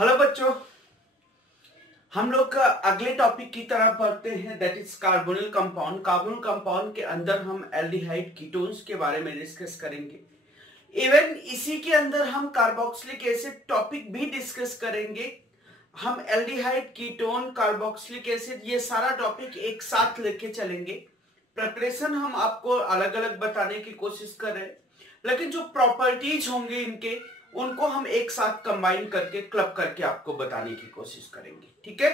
Hello बच्चों, हम लोग का अगले टॉपिक की तरफ बढ़ते हैं, that is carbonyl compound. Carbonyl compound के अंदर हम एल्डिहाइड कीटोन्स के बारे में डिस्कस करेंगे। इवन इसी के अंदर हम कार्बोक्सिलिक एसिड टॉपिक भी डिस्कस करेंगे। हम एल्डिहाइड, कीटोन, कार्बोक्सिलिक एसिड ये सारा टॉपिक एक साथ लेके चलेंगे। प्रिपरेशन हम आपको अलग अलग बताने की कोशिश कर रहे हैं, लेकिन जो प्रॉपर्टीज होंगे इनके उनको हम एक साथ कंबाइन करके क्लब करके आपको बताने की कोशिश करेंगे, ठीक है?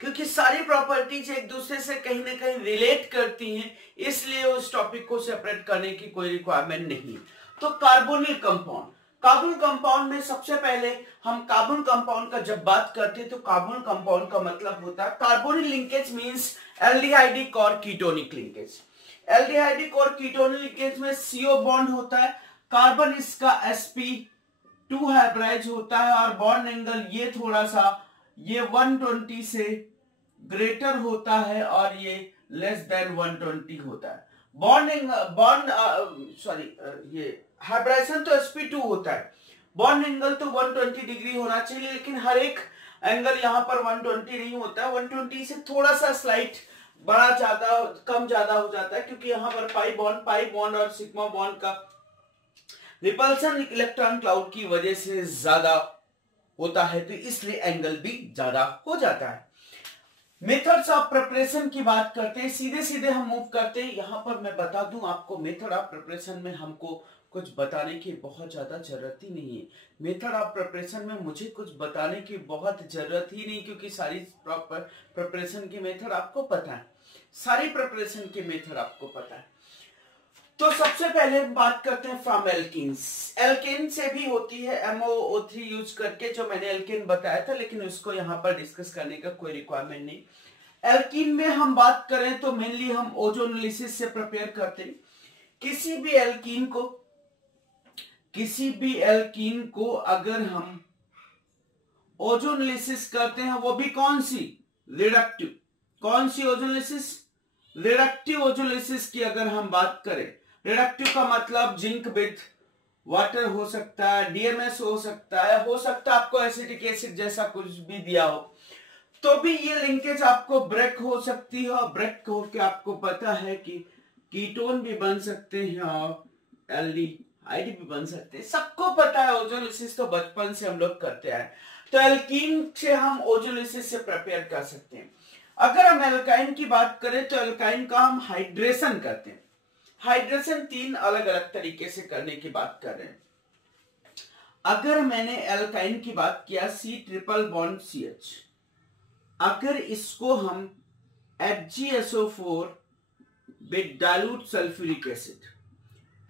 क्योंकि सारी प्रॉपर्टीज एक दूसरे से कहीं ना कहीं रिलेट करती हैं, इसलिए उस टॉपिक को सेपरेट करने की कोई रिक्वायरमेंट नहीं है। तो कार्बोनिल कंपाउंड, कार्बोनिल कंपाउंड में सबसे पहले हम कार्बोनिल कंपाउंड का जब बात करते हैं तो कार्बोनिल कंपाउंड का मतलब होता है कार्बोनिल लिंकेज मींस एल्डिहाइडिक और कीटोनिक लिंकेज। एल्डिहाइडिक और कीटोनिक लिंकेज में CO बॉन्ड होता है, कार्बन इसका sp2 हाइब्रिड होता है और बॉन्ड एंगल ये थोड़ा सा ये 120 से ग्रेटर होता है और ये लेस देन 120 होता है। ये हाइब्रिडेशन तो sp2 होता है, बॉन्ड एंगल तो 120 डिग्री होना चाहिए, लेकिन हर एक एंगल यहाँ पर 120 नहीं होता है। 120 से थोड़ा सा स्लाइट बड़ा ज्यादा कम ज्यादा हो जाता है, क्योंकि यहाँ पर पाई बॉन्ड और सिग्मा बॉन्ड का रिपल्सन इलेक्ट्रॉन क्लाउड की वजह से ज्यादा होता है, तो इसलिए एंगल भी ज्यादा हो जाता है। मेथड्स ऑफ प्रिपरेशन की बात करते हैं, सीधे सीधे हम मूव करते हैं। यहां पर मैं बता दूं आपको, मेथड ऑफ प्रिपरेशन में हमको कुछ बताने की बहुत ज्यादा जरूरत ही नहीं है। मेथड ऑफ प्रिपरेशन में मुझे कुछ बताने की बहुत जरूरत ही नहीं, क्योंकि सारी प्रिपरेशन की मेथड आपको पता है, सारी प्रिपरेशन की मेथड आपको पता है। तो सबसे पहले बात करते हैं फ्रॉम एल्कीन्स। एल्केन से भी होती है MOO3 यूज करके, जो मैंने एल्केन बताया था, लेकिन उसको यहां पर डिस्कस करने का कोई रिक्वायरमेंट नहीं। एल्कीन में हम बात करें तो मेनली हम ओजोनोलिसिस से प्रिपेयर करते हैं। किसी भी एल्कीन को अगर हम ओजोनोलिसिस करते हैं, वो भी कौन सी? रिडक्टिव। कौन सी ओजोनोलिसिस? रिडक्टिव ओजोनोलिसिस की अगर हम बात करें, रिडक्टिव का मतलब जिंक विद वाटर हो सकता है, DMS हो सकता है आपको एसिटिक एसिड जैसा कुछ भी दिया हो, तो भी ये लिंकेज आपको ब्रेक हो सकती है। और ब्रेक होकर आपको पता है कि कीटोन भी बन सकते हैं और एल्डिहाइड भी बन सकते हैं, सबको पता है। ओजोनोलिसिस तो बचपन से हम लोग करते हैं, तो एल्कीन से हम ओजोनोलिसिस से प्रिपेयर कर सकते हैं। अगर हम एल्काइन की बात करें तो एल्काइन का हम हाइड्रेशन करते हैं। हाइड्रेशन 3 अलग अलग तरीके से करने की बात कर रहे हैं। अगर मैंने एल्काइन की बात किया C ट्रिपल बॉन्ड CH, अगर इसको हम HgSO4 with dilute sulphuric acid,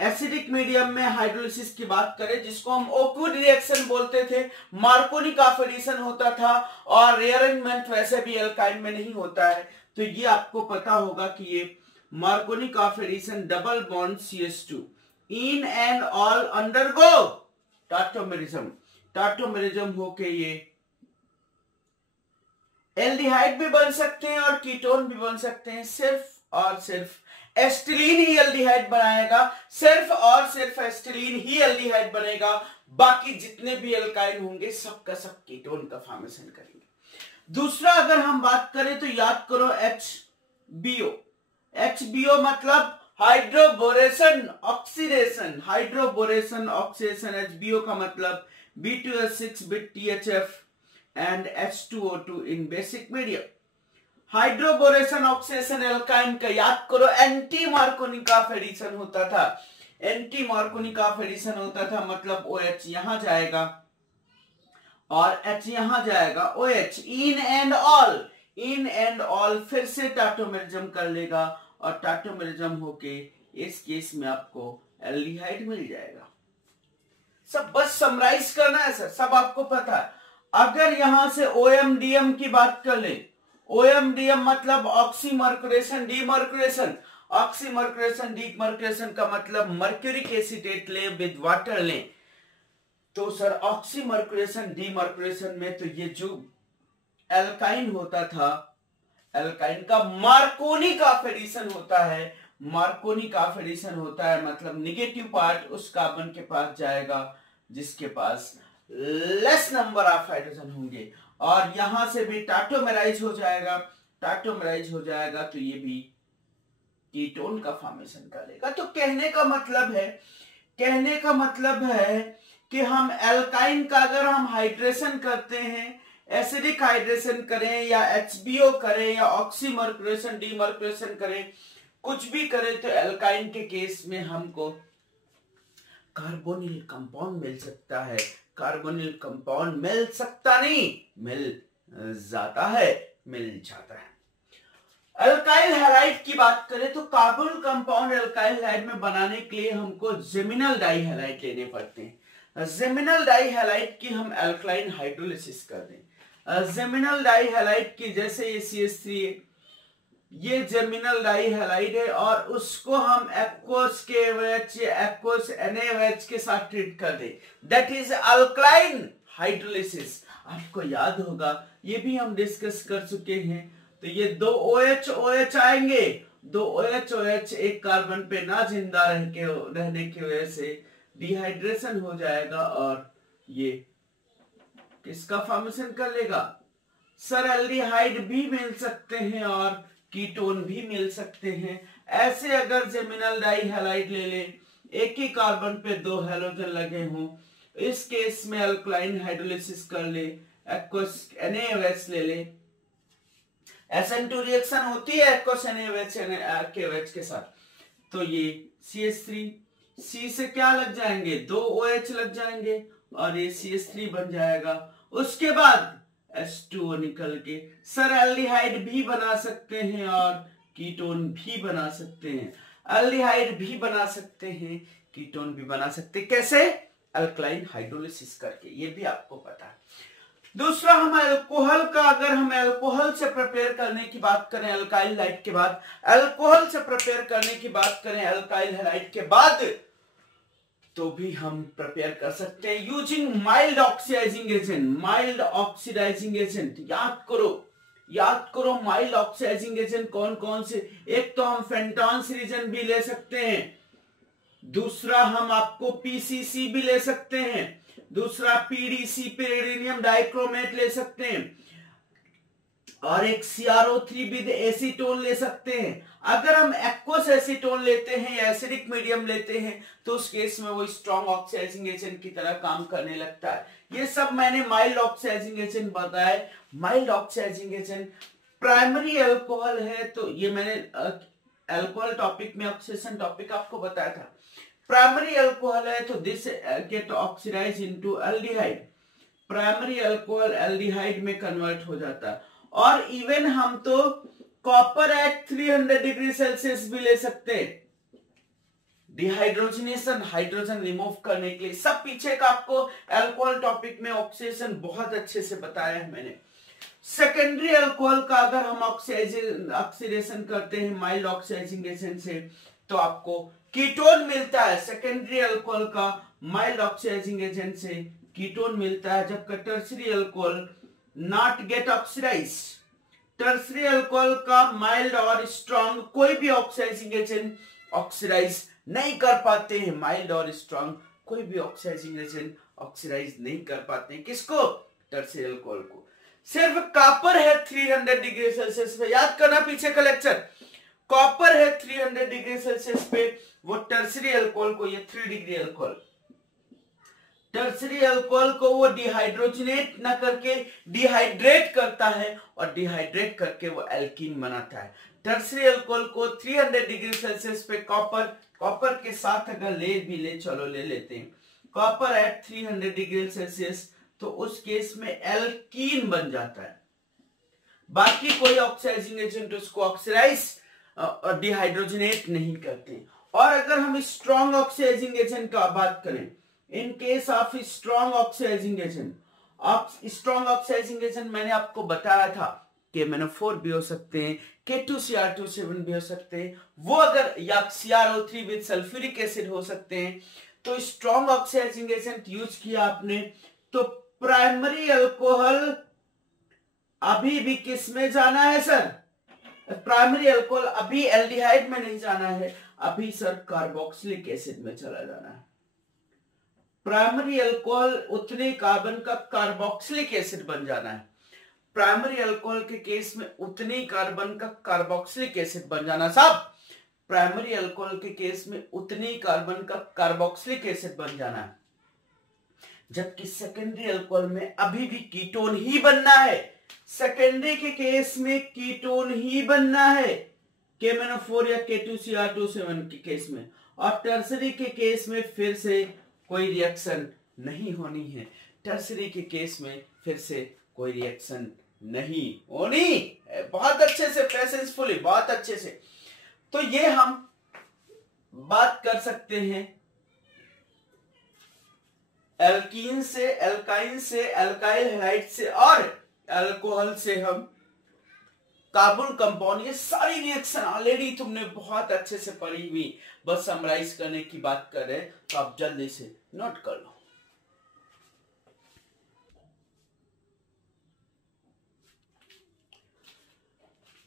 acidic medium में हाइड्रोलिसिस की बात करें, जिसको हम ओक्यूट रिएक्शन बोलते थे, मार्कोनी ऑफ एडिशन होता था और रीअरेंजमेंट वैसे भी एल्काइन में नहीं होता है, तो ये आपको पता होगा कि ये Markovnikov of addition double bond CH2 in and all undergo tautomerism होके ये एल्डिहाइड भी बन सकते हैं और कीटोन भी बन सकते हैं। सिर्फ और सिर्फ एस्टिलीन ही एल्डिहाइड बनाएगा, सिर्फ और सिर्फ एस्टिलीन ही एल्डिहाइड बनेगा, बाकी जितने भी एल्काइन होंगे सबका सब कीटोन का फॉर्मेशन करेंगे। दूसरा अगर हम बात करें तो याद करो HBO मतलब हाइड्रोबोरेशन ऑक्सीडेशन, HBO का मतलब B2S6 with THF and H2O2 in basic medium। Hydroboration oxidation alkyne का याद करो एंटी मार्कोनिक ऑफ एडिशन होता था, मतलब OH यहां जाएगा और H यहां जाएगा, OH इन एंड ऑल फिर से टाटोमेरिज्म कर लेगा और टाटोमेरिज्म होके इस केस में आपको एल्डिहाइड मिल जाएगा। सब बस समराइज करना है सर, सब आपको पता है। अगर यहां से OMDM की बात कर ले, OMDM मतलब ऑक्सीमर्क्यूरेशन डीमर्क्यूरेशन का मतलब मर्क्यूरिक एसिटेट ले विद वाटर ले, तो सर ऑक्सीमर्क्यूरेशन डीमर्क्यूरेशन में तो ये जो एल्काइन होता था, एल्काइन का मार्कोनिक ऑफ एडिशन होता है, मतलब नेगेटिव पार्ट उस कार्बन के पास जाएगा जिसके पास लेस नंबर ऑफ हाइड्रोजन होंगे, और यहां से भी टाटोमेराइज हो जाएगा, टाटोमेराइज हो जाएगा तो ये भी कीटोन का फॉर्मेशन करेगा। तो कहने का मतलब है कि हम एल्काइन का अगर हम हाइड्रेशन करते हैं, एसिडिक हाइड्रेशन करें या एचबीओ करें या ऑक्सीमर्कुरेशन डीमर्कुरेशन करें, कुछ भी करें, तो एल्काइन के केस में हमको कार्बोनिल कंपाउंड मिल सकता है। कार्बोनिल कंपाउंड मिल सकता नहीं, मिल जाता है, मिल जाता है। अल्काइल हैलाइड की बात करें तो कार्बोनिल कंपाउंड अल्काइल हैलाइड में बनाने के लिए हमको जेमिनल डाइहैलाइड लेने पड़ते हैं। जेमिनल डाइहैलाइड की हम अल्कलाइन हाइड्रोलिसिस कर दें। जेमिनल डाइहैलाइड की जैसे ये CH3 है, ये जेमिनल डाइहैलाइड है, और उसको हम एक्वस KOH या एक्वस NaOH के साथ ट्रीट कर दें, दैट इज अल्कलाइन हाइड्रोलिसिस। आपको याद होगा, ये भी हम डिस्कस कर चुके हैं। तो ये दो OH आएंगे, दो OH एक कार्बन पे ना जिंदा रहने की वजह से डिहाइड्रेशन हो जाएगा, और ये किसका फॉर्मेशन कर लेगा सर? एल्डिहाइड भी मिल सकते हैं और कीटोन भी मिल सकते हैं। ऐसे अगर जेमिनल डाइहैलाइड ले ले, एक ही कार्बन पे दो हैलोजन लगे हों, इस केस में अल्कलाइन हाइड्रोलिसिस कर ले, एक्वस NaOH ले ले, SN2 रिएक्शन होती है एक्वस NaOH KOH के साथ, तो ये CH3 C से क्या लग जाएंगे, दो OH लग जाएंगे और ये CH3 बन जाएगा। उसके बाद H2O निकल के सर एल्डिहाइड भी बना सकते हैं और कीटोन भी बना सकते हैं। एल्डिहाइड भी बना सकते हैं, कीटोन भी बना सकते हैं। कैसे? अल्कलाइन हाइड्रोलिसिस करके, ये भी आपको पता है। दूसरा, हम अल्कोहल का, अगर हम अल्कोहल से प्रिपेयर करने की बात करें अल्काइल हैलाइड के बाद, अल्कोहल से प्रिपेयर करने की बात करें अल्काइल हैलाइड के बाद, तो भी हम प्रिपेयर कर सकते हैं using mild oxidising agent. Mild oxidising agent याद करो माइल्ड ऑक्सीडाइजिंग एजेंट कौन कौन से? एक तो हम फेंटॉन्स रीजन भी ले सकते हैं, दूसरा हम आपको PCC भी ले सकते हैं, दूसरा PDC पेरिडोनियम डाइक्रोमेट ले सकते हैं, और एक CrO3 विद एसीटोन ले सकते हैं। अगर हम एक्वस एसीटोन लेते हैं या एसिडिक मीडियम लेते हैं तो उस केस में वो स्ट्रॉन्ग ऑक्सीडाइजिंग एजेंट की तरह काम करने लगता है। ये सब मैंने माइल्ड ऑक्सीडाइजिंग एजेंट बताया। Mild oxidising agent primary alcohol है, तो ये मैंने अल्कोहल टॉपिक में ऑक्सीडेशन टॉपिक आपको बताया था। प्राइमरी अल्कोहल है तो this get oxidise into aldehyde, primary alcohol aldehyde में कन्वर्ट हो जाता है। और इवन हम तो कॉपर एट 300 डिग्री सेल्सियस भी ले सकते हैं डिहाइड्रोजनेशन, हाइड्रोजन रिमूव करने के लिए। सब पीछे का आपको अल्कोहल टॉपिक में ऑक्सीडेशन बहुत अच्छे से बताया है मैंने। सेकेंडरी अल्कोहल का अगर हम ऑक्सीडेशन करते हैं माइल्ड ऑक्सीडाइजिंग एजेंट से तो आपको कीटोन मिलता है। सेकेंडरी अल्कोहल का माइल्ड ऑक्सीडाइजिंग एजेंट से कीटोन मिलता है, जबकि tertiary alcohol not get oxidize. Tertiary alcohol का माइल्ड और स्ट्रॉन्ग कोई भी ऑक्सीडाइजिंग एजेंट ऑक्सीडाइज नहीं कर पाते हैं। माइल्ड और स्ट्रॉन्ग कोई भी ऑक्सीडाइजिंग एजेंट ऑक्सीडाइज नहीं कर पाते हैं। किसको? टर्सरी अल्कोहल को। सिर्फ कॉपर है 300 डिग्री सेल्सियस पे, याद करना पीछे का लेक्चर, कॉपर है 300 डिग्री सेल्सियस पे, वो टर्सरी अल्कोहल को, ये 3 डिग्री अल्कोहल, टर्सरी अल्कोहल को वो डिहाइड्रोजनेट न करके डिहाइड्रेट करता है और डिहाइड्रेट करके वो एल्कीन बनाता है। टर्सरी अल्कोहल को 300 डिग्री सेल्सियस पे कॉपर के साथ अगर ले लेते हैं कॉपर एट 300 डिग्री सेल्सियस, तो उस केस में एल्कीन बन जाता है। बाकी कोई ऑक्सीडाइजिंग एजेंट उसको ऑक्सीडाइज और डिहाइड्रोजनेट नहीं करते। और अगर हम स्ट्रॉन्ग ऑक्सीडाइजिंग एजेंट का बात करें, in case of strong oxidizing agent, strong oxidizing agent मैंने आपको बताया था कि MnO4 भी हो सकते हैं, K2Cr2 भी हो सकते हैं, वो अगर या CrO3 विद सल्फ्यूरिक एसिड हो सकते हैं। तो स्ट्रॉन्ग ऑक्सीडाइजिंग एजेंट यूज किया आपने तो प्राइमरी अल्कोहल अभी भी किस में जाना है सर? प्राइमरी अल्कोहल अभी एल्डिहाइड में नहीं जाना है, अभी सर कार्बोक्सिलिक एसिड में चला जाना है। प्राइमरी अल्कोहल उतने कार्बन का कार्बोक्सिलिक एसिड बन जाना है। प्राइमरी अल्कोहल के केस में उतने कार्बन का कार्बोक्सिलिक एसिड बन जाना। साहब प्राइमरी अल्कोहल के केस में उतनी कार्बन का कार्बोक्सिलिक एसिड बन जाना है, जबकि सेकेंडरी अल्कोहल में अभी भी कीटोन ही बनना है। सेकेंडरी के केस में कीटोन ही बनना है, KMnO4 या K2Cr2 के केस में, और टर्सरी के केस में फिर से कोई रिएक्शन नहीं होनी है। टर्सरी के केस में फिर से कोई रिएक्शन नहीं होनी है। बहुत अच्छे से, पेशेंसफुली, बहुत अच्छे से। तो ये हम बात कर सकते हैं एल्कीन से, एल्काइन से, एल्काइल हैलाइड से और अल्कोहल से हम कार्बन कंपाउंड, ये सारी रिएक्शन ऑलरेडी तुमने बहुत अच्छे से पढ़ी हुई, बस समराइज करने की बात कर रहे हैं, तो आप जल्दी से नोट कर लो।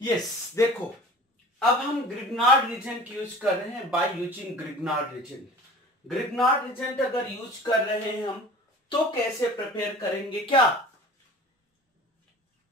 यस, देखो अब हम ग्रिग्नार्ड रिएजेंट यूज कर रहे हैं by using Grignard reagent. Grignard reagent अगर यूज कर रहे हैं हम तो कैसे प्रिपेयर करेंगे? क्या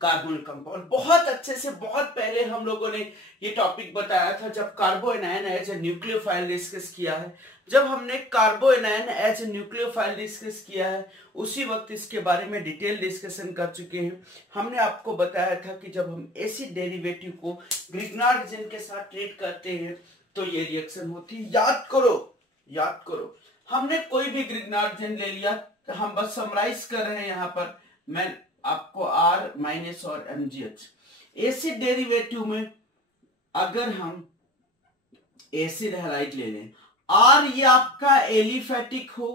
कार्बन कंपाउंड। बहुत अच्छे से, बहुत पहले हम लोगों ने ये टॉपिक बताया था जब carbanion as a nucleophile discuss किया है। जब हमने carbanion as a nucleophile discuss किया है उसी वक्त इसके बारे में डिटेल डिस्कशन कर चुके हैं। हमने आपको बताया था कि जब हम एसिड डेरिवेटिव को ग्रिग्नार्ड रिएजेंट के साथ ट्रीट करते हैं तो ये रिएक्शन होती है। याद करो, याद करो, हमने कोई भी ग्रिग्नार्ड रिएजेंट ले लिया, हम बस समराइज कर रहे हैं। यहां पर मैं आपको R माइनस और MgH, एसिड डेरिवेटिव में अगर हम एसिड हैलाइड ले लें, R ये आपका एलिफेटिक हो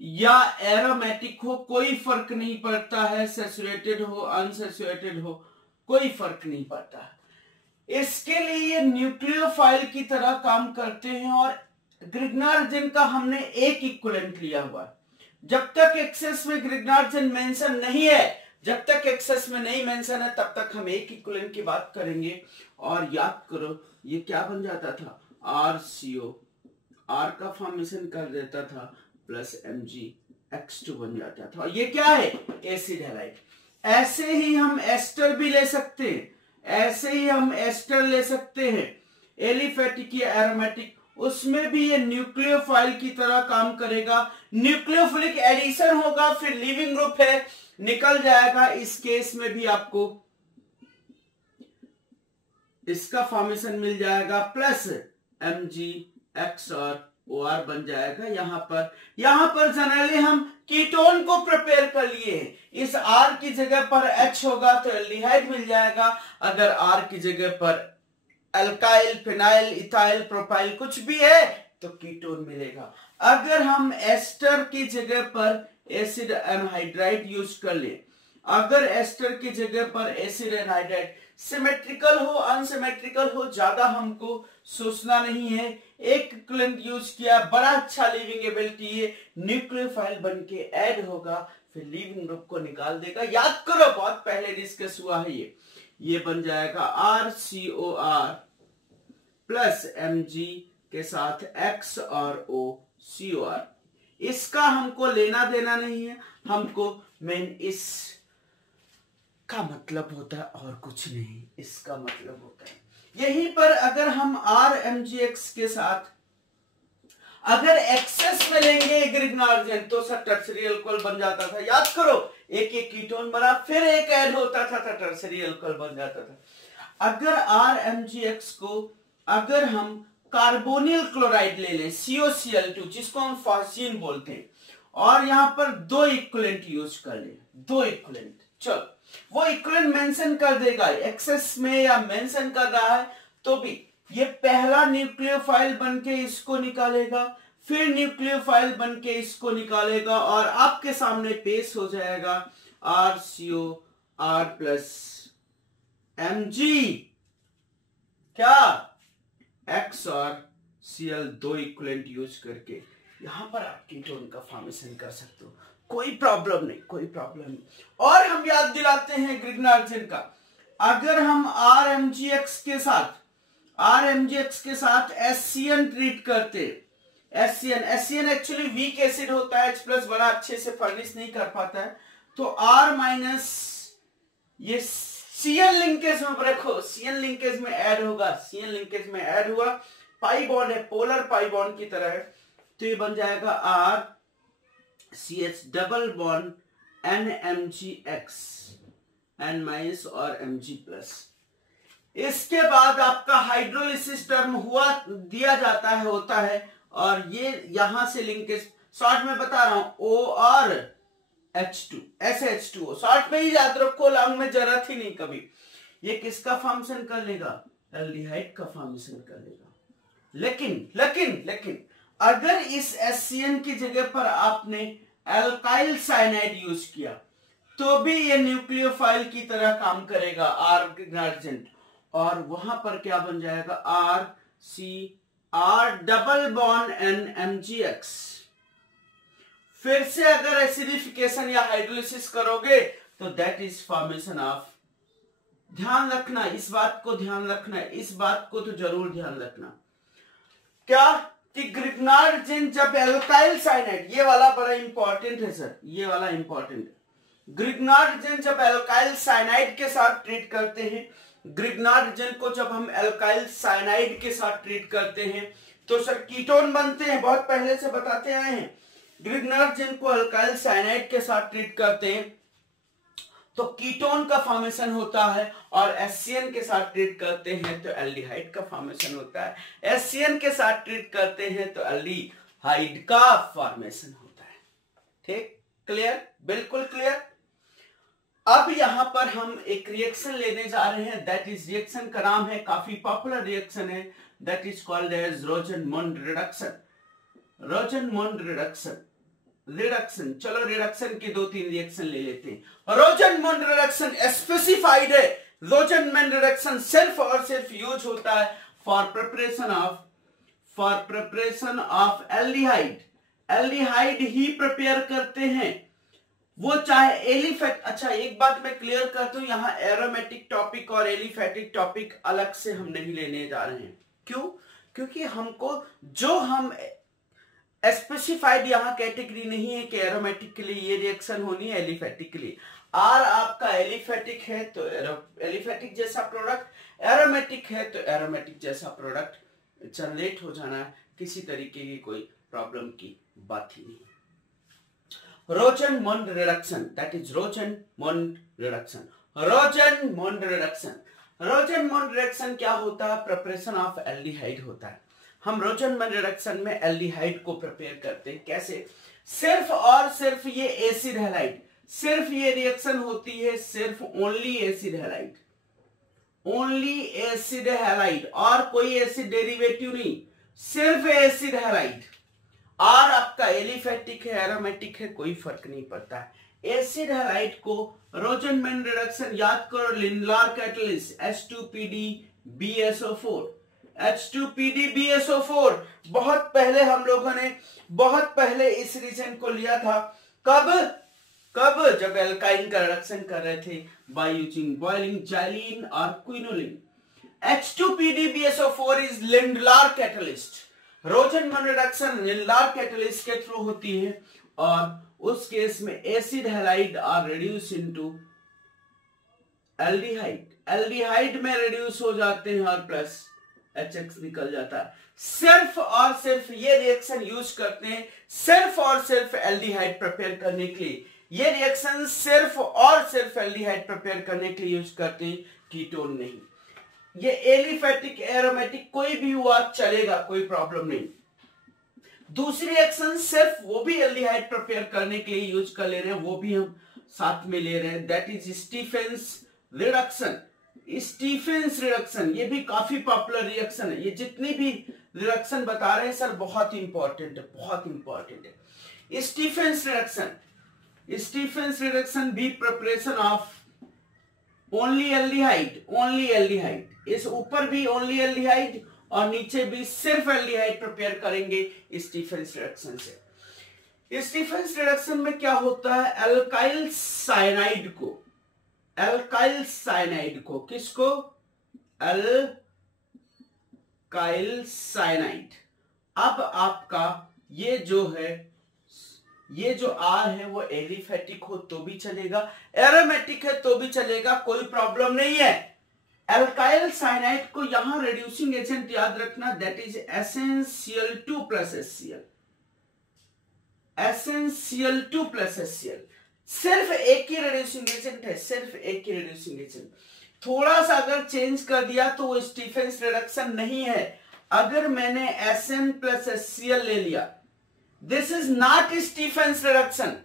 या एरोमेटिक हो कोई फर्क नहीं पड़ता है, सैचुरेटेड हो अनसैचुरेटेड हो कोई फर्क नहीं पड़ता है। इसके लिए ये न्यूक्लियोफाइल की तरह काम करते हैं और ग्रिग्नार्ड रिएजेंट का हमने एक इक्विवेलेंट लिया हुआ है। जब तक एक्सेस में ग्रिग्नार्ड रिएजेंट मेंशन नहीं है, जब तक एक्सेस में नहीं मेंशन है तब तक हम एक इक्विवेलेंट की बात करेंगे। और याद करो ये क्या बन जाता था, RCO, R का फॉर्मेशन कर देता था प्लस MgX2 बन जाता था। और ये क्या है, एसिड हैलाइड। ऐसे ही हम एस्टर भी ले सकते हैं, ऐसे ही हम एस्टर ले सकते हैं, एलिफेटिक या एरोमेटिक, उसमें भी ये न्यूक्लियोफाइल की तरह काम करेगा। न्यूक्लियोफिलिक एडिशन होगा, फिर लिविंग ग्रुप है, निकल जाएगा। इस केस में भी आपको इसका फॉर्मेशन मिल जाएगा प्लस MgX और OR बन जाएगा। यहां पर जनरली हम कीटोन को प्रिपेयर कर लिए हैं। इस R की जगह पर H होगा तो एल्डिहाइड मिल जाएगा, अगर R की जगह पर अल्काइल, फिनाइल, इथाइल, प्रोपाइल कुछ भी है तो कीटोन मिलेगा। अगर हम एस्टर की जगह पर एसिड एनहाइड्राइड यूज कर ले, अगर एस्टर की जगह पर एसिड एनहाइड्राइड, सिमेट्रिकल हो अनसिमेट्रिकल हो ज्यादा हमको सोचना नहीं है, एक इक्विवेलेंट यूज किया, बड़ा अच्छा लिविंग एबिलिटी है, न्यूक्लियोफाइल बन के ऐड होगा, फिर लिविंग ग्रुप को निकाल देगा। याद करो बहुत पहले डिस्कस हुआ है ये बन जाएगा RCOR प्लस Mg के साथ X और O COR। इसका हमको लेना देना नहीं है, हमको मेन इस का मतलब होता है और कुछ नहीं, इसका मतलब होता है। यहीं पर अगर हम RMgX के साथ अगर एक्सेस में लेंगे ग्रिग्नार्ड रिएजेंट तो सर टर्सरी अल्कोहल बन जाता था। याद करो एक एक कीटोन बना फिर एक ऐड होता था तो टर्सरी अल्कोहल बन जाता था। अगर RMgX को अगर हम कार्बोनिल क्लोराइड ले लें COCl2 जिसको हम फास्जीन बोलते हैं और यहां पर दो इक्विवेलेंट यूज कर ले, दो इक्विवेलेंट, चलो वो इक्विवेलेंट मेंशन कर देगा, एक्सेस में या मेंशन कर रहा है तो भी ये पहला न्यूक्लियोफाइल बनके इसको निकालेगा, फिर न्यूक्लियोफाइल बनके इसको निकालेगा और आपके सामने पेश हो जाएगा RCOR प्लस Mg क्या X और Cl दो इक्विवेलेंट यूज करके यहां पर आप कीटोन का फॉर्मेशन कर सकते हो, कोई प्रॉब्लम नहीं, कोई प्रॉब्लम नहीं। और हम याद दिलाते हैं ग्रिग्नार्ड रिएजेंट का, अगर हम RMgX के साथ SCN ट्रीट करते, एससीएन एक्चुअली वीक एसिड होता है, H+ बड़ा अच्छे से फर्निश नहीं कर पाता है, तो R- ये सीएन लिंकेज में रखो, सीएन लिंकेज में ऐड होगा, सीएन लिंकेज में ऐड हुआ, पाई बॉन्ड है, पोलर पाई बॉन्ड की तरह है, तो ये बन जाएगा RCH double bond NMgX, N- और Mg+। इसके बाद आपका हाइड्रोलिसिस टर्म हुआ दिया जाता है, होता है, और ये यहां से लिंकेज शॉर्ट में बता रहा हूं, O और H2 SH2O, शॉर्ट में ही याद रखो, लॉन्ग में जरूरत ही नहीं कभी। ये किसका फॉर्मेशन कर लेगा? एल्डिहाइड का फॉर्मेशन कर लेगा। लेकिन अगर इस HCN की जगह पर आपने एल्काइल साइनाइड यूज किया तो भी ये न्यूक्लियोफाइल की तरह काम करेगा, R-ग्रेडिएंट, और वहां पर क्या बन जाएगा? RCR double bond NMgX। फिर से अगर एसिडिफिकेशन या हाइड्रोलिसिस करोगे तो दैट इज फॉर्मेशन ऑफ, ध्यान रखना इस बात को, ध्यान रखना इस बात को, तो जरूर ध्यान रखना क्या कि ग्रिग्नार्ड जिंक जब एल्काइल साइनाइड, ये वाला बड़ा इंपॉर्टेंट है सर, ये वाला इंपॉर्टेंट है, ग्रिग्नार्ड जिंक जब एल्काइल साइनाइड के साथ ट्रीट करते हैं, ग्रिग्नार्ड जिंक को जब हम एल्काइल साइनाइड के साथ ट्रीट करते हैं तो सर कीटोन बनते हैं, बहुत पहले से बताते आए हैं। ग्रिग्नार्ड जिंक को एल्काइल साइनाइड के साथ ट्रीट करते हैं तो कीटोन का फॉर्मेशन होता है, और HCN के साथ ट्रीट करते हैं तो एल्डिहाइड का फॉर्मेशन होता है, HCN के साथ ट्रीट करते हैं तो एल्डिहाइड का फॉर्मेशन होता है। ठीक, क्लियर, बिल्कुल क्लियर। अब यहां पर हम एक रिएक्शन लेने जा रहे हैं, दैट इज, रिएक्शन का नाम है, काफी पॉपुलर रिएक्शन है, that is called as Rosenmund reduction. Rosenmund reduction, चलो रिडक्शन के 2-3 रिएक्शन ले लेते हैं। रोजन-मुंड रिडक्शन स्पेसिफाइड है, रोजन-मुंड रिडक्शन सिर्फ और सिर्फ यूज होता है for preparation of aldehyde. Aldehyde he prepare करते हैं, वो चाहे एलिफेट, अच्छा एक बात मैं क्लियर करता हूं, यहां एरोमेटिक टॉपिक और एलिफेटिक टॉपिक अलग से हम नहीं लेने जा रहे हैं। क्यों? क्योंकि हमको जो हम स्पेसिफाइड यहां कैटेगरी नहीं है कि एरोमेटिक के लिए ये रिएक्शन होनी है, एलिफेटिक के लिए। आर आपका एलिफेटिक है तो एलिफेटिक जैसा प्रोडक्ट, एरोमेटिक है तो एरोमेटिक जैसा प्रोडक्ट जनरेट हो जाना है, किसी तरीके की कोई प्रॉब्लम की बात ही नहीं। Rosenmund reduction, that is Rosenmund reduction. Rosenmund reduction क्या होता है? प्रिपरेशन ऑफ एल्डिहाइड होता है। हम रोजन-मुंड रिडक्शन में एल्डिहाइड को प्रिपेयर करते हैं, कैसे? सिर्फ और सिर्फ ये एसिड हैलाइड, सिर्फ ये रिएक्शन होती है, सिर्फ only acid halide, only acid halide, और कोई एसिड डेरिवेटिव नहीं, सिर्फ एसिड हैलाइड। आर आपका एलिफेटिक है, एरोमेटिक है, कोई फर्क नहीं पड़ता है। एसिड हैलाइड को रोजन-मुंड रिडक्शन, याद करो, लिंडलार कैटलिस्ट H2PdBSO4, H2PdBSO4 बहुत पहले हम लोगों ने, बहुत पहले इस रीजन को लिया था। कब? जब एल्काइन का रिडक्शन कर रहे थे बाय यूजिंग बॉइलिंग जाइलिन और quinoline. H2PdBSO4 is Lindlar catalyst. Rosenmund reduction Lindlar catalyst के थ्रू होती है, और उस केस में acid halide are reduce into aldehyde, aldehyde में रिड्यूस हो जाते हैं और प्लस HX निकल जाता है। सिर्फ और सिर्फ ये रिएक्शन यूज करते हैं, सिर्फ और सिर्फ एल्डिहाइड प्रिपेयर करने के लिए। ये रिएक्शन सिर्फ और सिर्फ एल्डिहाइड प्रिपेयर करने के लिए यूज करते हैं, कीटोन नहीं। ये एलिफेटिक, एरोमेटिक कोई भी हुआ चलेगा, कोई प्रॉब्लम नहीं। दूसरी रिएक्शन सिर्फ वो भी एल्डिहाइड प्रिपेयर करने के लिए यूज कर ले रहे हैं, वो भी हम साथ में ले रहे हैं, that is Stephen's reduction. Stephen's reduction ये भी काफी पॉपुलर रिएक्शन है। ये जितनी भी रिडक्शन बता रहे हैं सर बहुत इंपॉर्टेंट है, बहुत इंपॉर्टेंट है। स्टीफेंस रिडक्शन भी preparation of only aldehyde, only aldehyde, इस ऊपर भी ओनली एल्डिहाइड और नीचे भी सिर्फ एल्डिहाइड प्रिपेयर करेंगे स्टीफेंस रिडक्शन से। स्टीफेंस रिडक्शन में क्या होता है? एल्काइल साइनाइड को, किसको? एल्काइल साइनाइड अब आपका ये जो R है वो एलिफेटिक हो तो भी चलेगा, एरोमेटिक है तो भी चलेगा, कोई प्रॉब्लम नहीं है। एल्काइल साइनाइड को यहां रिड्यूसिंग एजेंट याद रखना, that is SnCl2 plus HCl। SnCl2 plus HCl सिर्फ एक ही रिड्यूसिंग एजेंट है, सिर्फ एक ही रिड्यूसिंग एजेंट। थोड़ा सा अगर चेंज कर दिया तो वो स्टीफेंस रिडक्शन नहीं है। अगर मैंने Sn प्लस HCl ले लिया, this is not Stephen's reduction.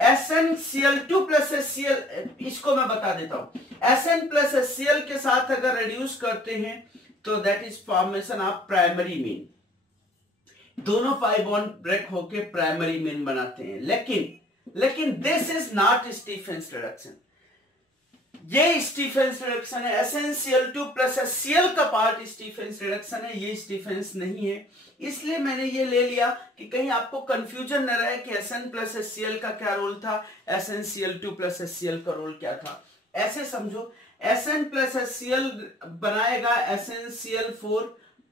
SnCl2 plus HCl, इसको मैं बता देता हूं, Sn प्लस HCl के साथ अगर रिड्यूस करते हैं तो that is formation of primary amine. दोनों पाई बॉन्ड ब्रेक होके प्राइमरी मीन बनाते हैं, लेकिन this is not Stephen's reduction. ये स्टीफेंस रिडक्शन है। SnCl2 प्लस HCl का पार्ट स्टीफेंस रिडक्शन है, ये स्टीफेंस नहीं है। इसलिए मैंने ये ले लिया कि कहीं आपको कंफ्यूजन न रहे कि Sn प्लस HCl का क्या रोल था, SnCl2 प्लस HCl का रोल क्या था। ऐसे समझो, Sn प्लस HCl बनाएगा SnCl4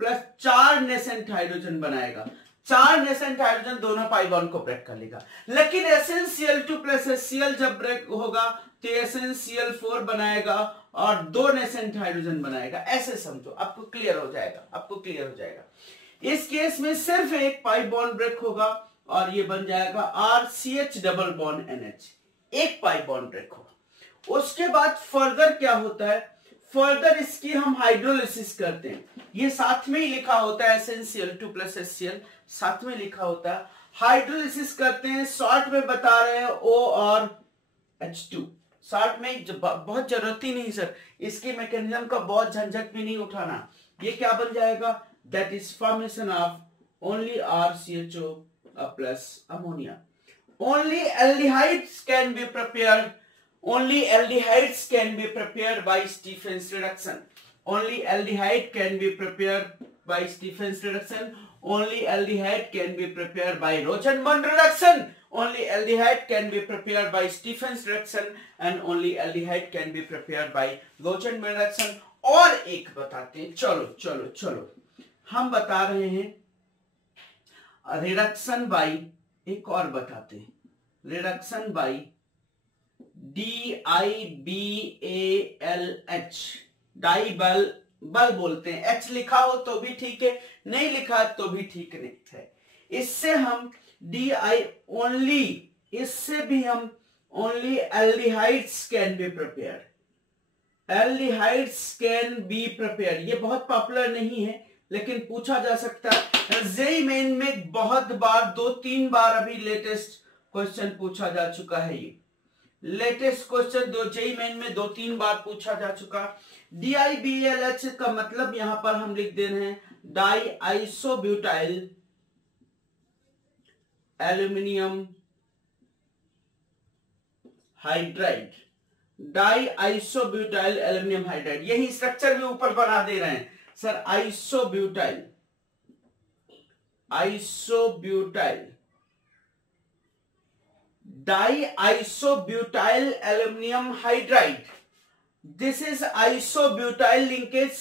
प्लस 4 नेसेंट हाइड्रोजन बनाएगा। 4 नेसेंट हाइड्रोजन दोनों पाई बॉन्ड को ब्रेक कर लेगा। लेकिन SnCl2 प्लस HCl जब ब्रेक होगा तो SnCl4 बनाएगा और 2 नेसेंट हाइड्रोजन बनाएगा। ऐसे समझो, आपको क्लियर हो जाएगा। इस केस में सिर्फ एक पाई बॉन्ड ब्रेक होगा और ये बन जाएगा RCH डबल बॉन्ड NH, एक पाई बॉन्ड ब्रेक होगा। उसके बाद फर्दर क्या होता है, फर्दर इसकी हम हाइड्रोलिसिस करते हैं। ये साथ में ही लिखा होता है, SnCl2 प्लस HCl साथ में लिखा होता है। हाइड्रोलिसिस करते हैं, शॉर्ट में बता रहे हैं O और H2। शॉर्ट में बहुत जरूरत ही नहीं सर, इसकी मैकेनिज्म का बहुत झंझट भी नहीं उठाना। ये क्या बन जाएगा, that is formation of only RCHO plus ammonia. Only aldehydes can be prepared, only aldehydes can be prepared by Stefan's reduction. Only aldehyde can be prepared by Stefan's reduction. Only aldehyde can be prepared by Rosenbaum reduction. Only aldehyde can be prepared by Stefan's reduction and only aldehyde can be prepared by Rosenbaum reduction. और एक बताते हैं, चलो हम बता रहे हैं reduction by, एक और बताते हैं, रिडक्शन बाई DIBALH, डाइबल बल बोलते हैं। H लिखा हो तो भी ठीक है, नहीं लिखा तो भी ठीक नहीं है। इससे हम इससे भी हम only aldehydes can be prepared, aldehydes can be prepared. ये बहुत पॉपुलर नहीं है लेकिन पूछा जा सकता है। जेईई मेन में बहुत बार, 2-3 बार अभी लेटेस्ट क्वेश्चन पूछा जा चुका है। ये लेटेस्ट क्वेश्चन जेईई मेन में 2-3 बार पूछा जा चुका। DIBALH का मतलब यहां पर हम लिख दे रहे हैं die isobutyl aluminium hydride, die isobutyl aluminium hydride. यही स्ट्रक्चर भी ऊपर बना दे रहे हैं sir, isobutyl diisobutyl aluminum hydride. This is isobutyl linkage,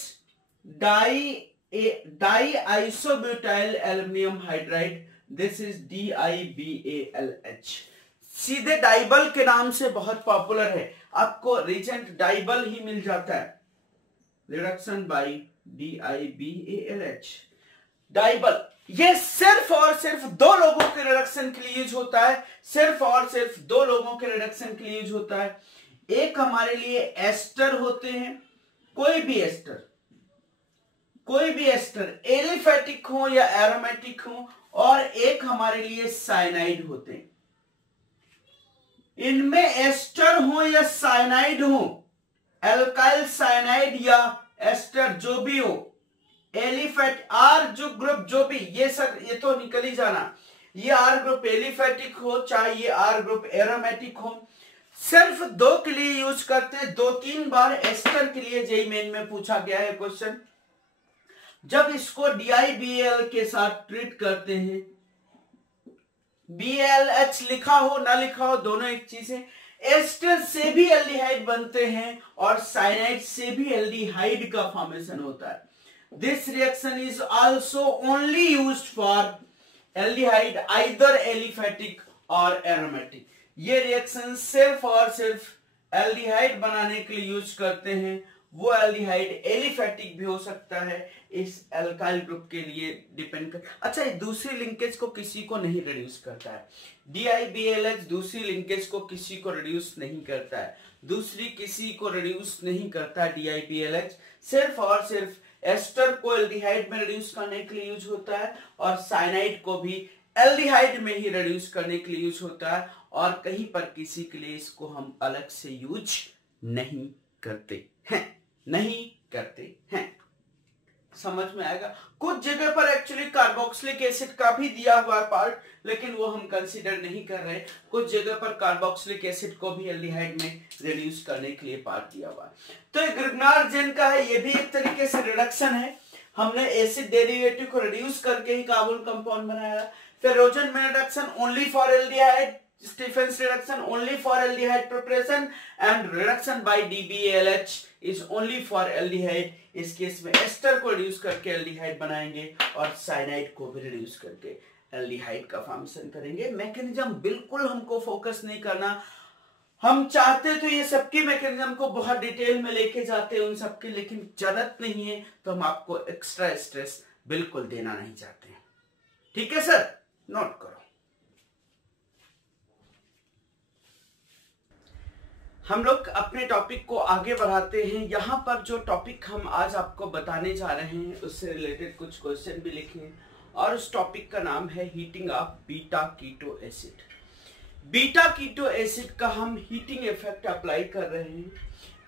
diisobutyl aluminum hydride. This is DIBALH. सीधे डाइबल के नाम से बहुत पॉपुलर है, आपको रीजेंट डाइबल ही मिल जाता है। Reduction by DIBALH, DIBAL. ये सिर्फ और सिर्फ 2 लोगों के रिडक्शन के लिए यूज होता है, सिर्फ और सिर्फ 2 लोगों के रिडक्शन के लिए यूज होता है। एक हमारे लिए एस्टर होते हैं, कोई भी एस्टर एलिफेटिक हो या एरोमेटिक हो, और एक हमारे लिए साइनाइड होते हैं। इनमें एस्टर हो या साइनाइड हो, एल्काइल साइनाइड या एस्टर जो भी हो, एलिफेट आर जो ग्रुप जो भी, ये सर ये तो निकल ही जाना, ये आर ग्रुप एलिफेटिक हो चाहे ये आर ग्रुप एरोमेटिक हो, सिर्फ 2 के लिए यूज करते हैं। 2-3 बार एस्टर के लिए जेईई मेन में पूछा गया है क्वेश्चन। जब इसको DIBAL के साथ ट्रीट करते हैं, BLH लिखा हो ना लिखा हो दोनों एक चीज है। एस्टर से भी एल्डिहाइड बनते हैं और साइनाइड से भी एल्डिहाइड का फॉर्मेशन होता है। This reaction is also only used for aldehyde, either aliphatic or aromatic. ये रिएक्शन सिर्फ और सिर्फ एल्डिहाइड बनाने के लिए यूज करते हैं। वो एल्डिहाइड एलिफेटिक भी हो सकता है, इस एल्काइल ग्रुप के लिए डिपेंड कर। अच्छा, दूसरी लिंकेज को किसी को नहीं रिड्यूस करता है। DIBLH दूसरी लिंकेज को किसी को रिड्यूस नहीं करता है, दूसरी किसी को रिड्यूस नहीं करता है। DIBLH सिर्फ और सिर्फ एस्टर को एल्डिहाइड में रिड्यूस करने के लिए यूज होता है और साइनाइड को भी एल्डिहाइड में ही रिड्यूस करने के लिए यूज होता है, और कहीं पर किसी के लिए इसको हम अलग से यूज नहीं करते हैं। समझ में आएगा? कुछ जगह पर एक्चुअली कार्बोक्सिलिक एसिड का भी दिया हुआ पार्ट, लेकिन वो हम कंसीडर नहीं कर रहे। कुछ जगह पर कार्बोक्सिलिक एसिड को भी एल्डिहाइड में रिड्यूस करने के लिए पार्ट दिया हुआ है। तो ये ग्रिग्नार्ड जेन का है, ये भी एक तरीके से रिडक्शन है। हमने एसिड डेरिवेटिव को रिड्यूस करके ही कार्बन कंपाउंड बनाया। फिर Rosenmund reduction only for aldehyde, Stefan's reduction only for aldehyde preparation, and reduction by DBLH is only for aldehyde। इस केस में एस्टर को रिड्यूस करके एल्डिहाइड बनाएंगे और साइनाइड को भी रिड्यूस करके एल्डिहाइड का फॉर्मेशन करेंगे। मैकेनिज्म बिल्कुल हमको फोकस नहीं करना। हम चाहते तो ये सबकी मैकेनिज्म को बहुत डिटेल में लेके जाते हैं उन सबके, लेकिन जरूरत नहीं है तो हम आपको एक्स्ट्रा स्ट्रेस बिल्कुल देना नहीं चाहते हैं। ठीक है सर, नोट करो। हम लोग अपने टॉपिक को आगे बढ़ाते हैं। यहाँ पर जो टॉपिक हम आज आपको बताने जा रहे हैं उससे रिलेटेड कुछ क्वेश्चन भी लिखे हैं, और उस टॉपिक का नाम है heating of beta keto acid. Beta keto acid का हम हीटिंग इफेक्ट अप्लाई कर रहे हैं।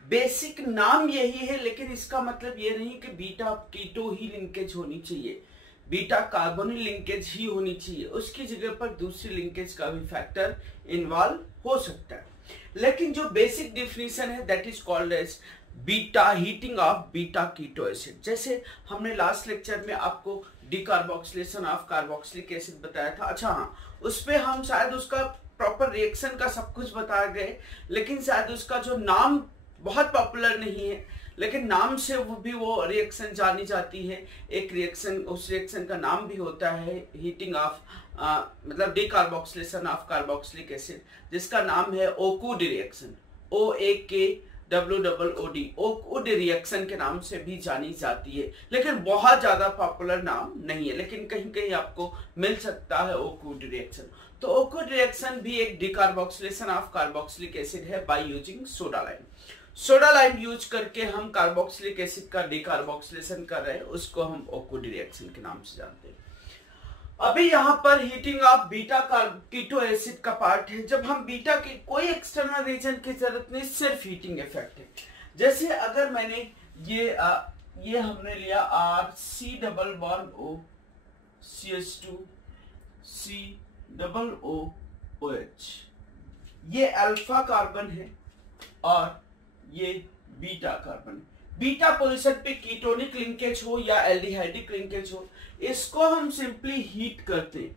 बेसिक नाम यही है, लेकिन इसका मतलब ये नहीं कि बीटा कीटो ही लिंकेज होनी चाहिए, बीटा कार्बोनिल लिंकेज ही होनी चाहिए। उसकी जगह पर दूसरी लिंकेज का भी फैक्टर इन्वॉल्व हो सकता है, लेकिन जो बेसिक डेफिनेशन है that is called as beta heating of beta keto acid. जैसे हमने लास्ट लेक्चर में आपको डीकार्बोक्सिलेशन ऑफ कार्बोक्सिलिक एसिड बताया था। अच्छा हाँ, उस पे हम शायद उसका प्रॉपर रिएक्शन का सब कुछ बता गए, लेकिन शायद उसका जो नाम बहुत पॉपुलर नहीं है, लेकिन नाम से वो रिएक्शन जानी जाती है। एक रिएक्शन, उस रिएक्शन का नाम भी होता है हीटिंग ऑफ मतलब डीकार्बोक्सिलेशन ऑफ कार्बोक्सिलिक एसिड, जिसका नाम है ओकूड रिएक्शन, OAKWOOD, ओकूड रिएक्शन के नाम से भी जानी जाती है, लेकिन बहुत ज्यादा पॉपुलर नाम नहीं है, लेकिन कहीं कहीं आपको मिल सकता है ओकूड रिएक्शन। तो ओकूड रिएक्शन भी एक डीकार्बोक्सिलेशन ऑफ कार्बोक्सिलिक एसिड है by using soda lime. Soda lime use करके हम कार्बोक्सिलिक एसिड का डीकार्बोक्सिलेशन कर रहे हैं, उसको हम ओकूड रिएक्शन के नाम से जानते हैं। अभी यहाँ पर heating of beta keto acid का पार्ट है। जब हम बीटा की कोई एक्सटर्नल रीजन की जरूरत नहीं, सिर्फ हीटिंग इफेक्ट है। जैसे अगर मैंने ये हमने लिया RC double bond O CH2 C double O OH, ये अल्फा कार्बन है और ये बीटा कार्बन। बीटा पोजीशन पे कीटोनिक लिंकेज हो या एल्डिहाइडिक लिंकेज हो, इसको हम सिंपली हीट करते हैं।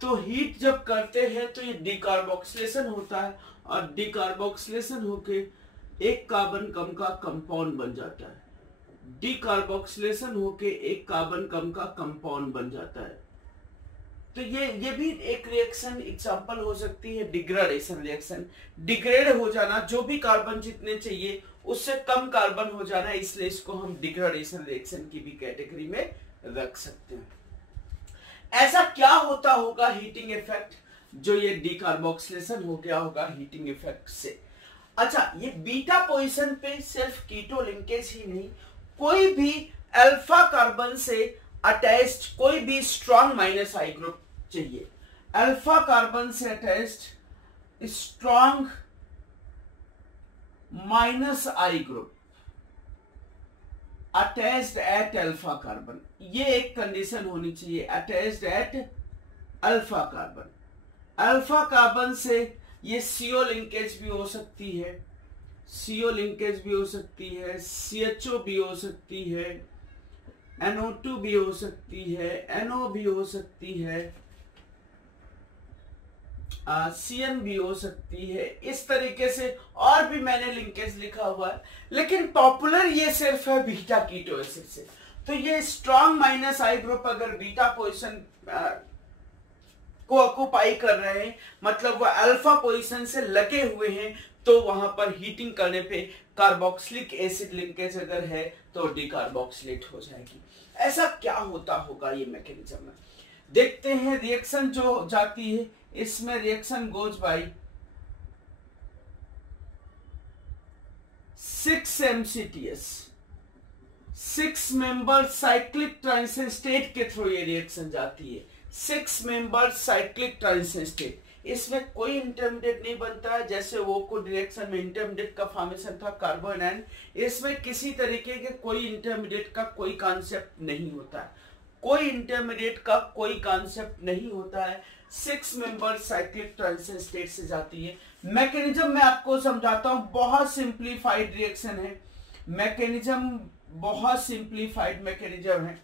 तो हीट जब करते हैं तो ये डीकार्बोक्सिलेशन होता है, और डीकार्बोक्सिलेशन होके एक कार्बन कम का कंपाउंड बन जाता है। डीकार्बोक्सिलेशन होके एक कार्बन कम का कंपाउंड बन जाता है। तो ये भी एक रिएक्शन एग्जांपल हो सकती है डिग्रेडेशन रिएक्शन। डिग्रेड हो जाना, जो भी कार्बन जितने चाहिए उससे कम कार्बन हो जाना, इसलिए इसको हम डिग्रेडेशन रिएक्शन की भी कैटेगरी में रख सकते हैं। ऐसा क्या होता होगा हीटिंग इफेक्ट, जो ये डीकार्बोक्सिलेशन हो गया होगा हीटिंग इफेक्ट से। अच्छा, ये बीटा पोजीशन पे सिर्फ कीटो लिंकेज ही नहीं, कोई भी अल्फा कार्बन से अटैच्ड कोई भी स्ट्रॉन्ग माइनस आई ग्रुप चाहिए। अल्फा कार्बन से अटैच्ड स्ट्रॉन्ग माइनस आई group attached eight alpha carbon, ये एक कंडीशन होनी चाहिए, attached eight alpha carbon. Alpha carbon से ये CO लिंकेज भी हो सकती है, CO लिंकेज भी हो सकती है, CHO भी हो सकती है, NO2 भी हो सकती है, NO भी हो सकती है, CN भी हो सकती है। इस तरीके से और भी मैंने लिंकेज लिखा हुआ है, लेकिन पॉपुलर ये सिर्फ है बीटा कीटो एसिड से। तो ये स्ट्रॉन्ग माइनस आई ग्रुप अगर बीटा पोजीशन को ऑक्युपाई कर रहे हैं, मतलब वो अल्फा पोजीशन से लगे हुए हैं, तो वहां पर हीटिंग करने पे कार्बोक्सिलिक एसिड लिंकेज अगर है तो डिकार्बोक्सिलेट हो जाएगी। ऐसा क्या होता होगा ये मैकेनिज्म में, देखते हैं। रिएक्शन जो जाती है इसमें reaction goes by 6 MCTS, 6 member cyclic transition state के थ्रू ये रिएक्शन जाती है। 6 मेंबर साइक्लिक ट्रांजिशन स्टेट, इसमें कोई इंटरमीडिएट नहीं बनता है। जैसे वो को रिएक्शन में इंटरमीडिएट का फॉर्मेशन था कार्बन एंड, इसमें किसी तरीके के कोई इंटरमीडिएट का कोई कॉन्सेप्ट नहीं होता है, कोई इंटरमीडिएट का कोई कॉन्सेप्ट नहीं होता है। 6 मेंबर साइक्लिक ट्रांजिशन स्टेट से जाती है। मैकेनिज्म मैं आपको समझाता हूं, बहुत सिंप्लीफाइड रिएक्शन है मैकेनिज्म, बहुत सिंप्लीफाइड मैकेनिज्म है।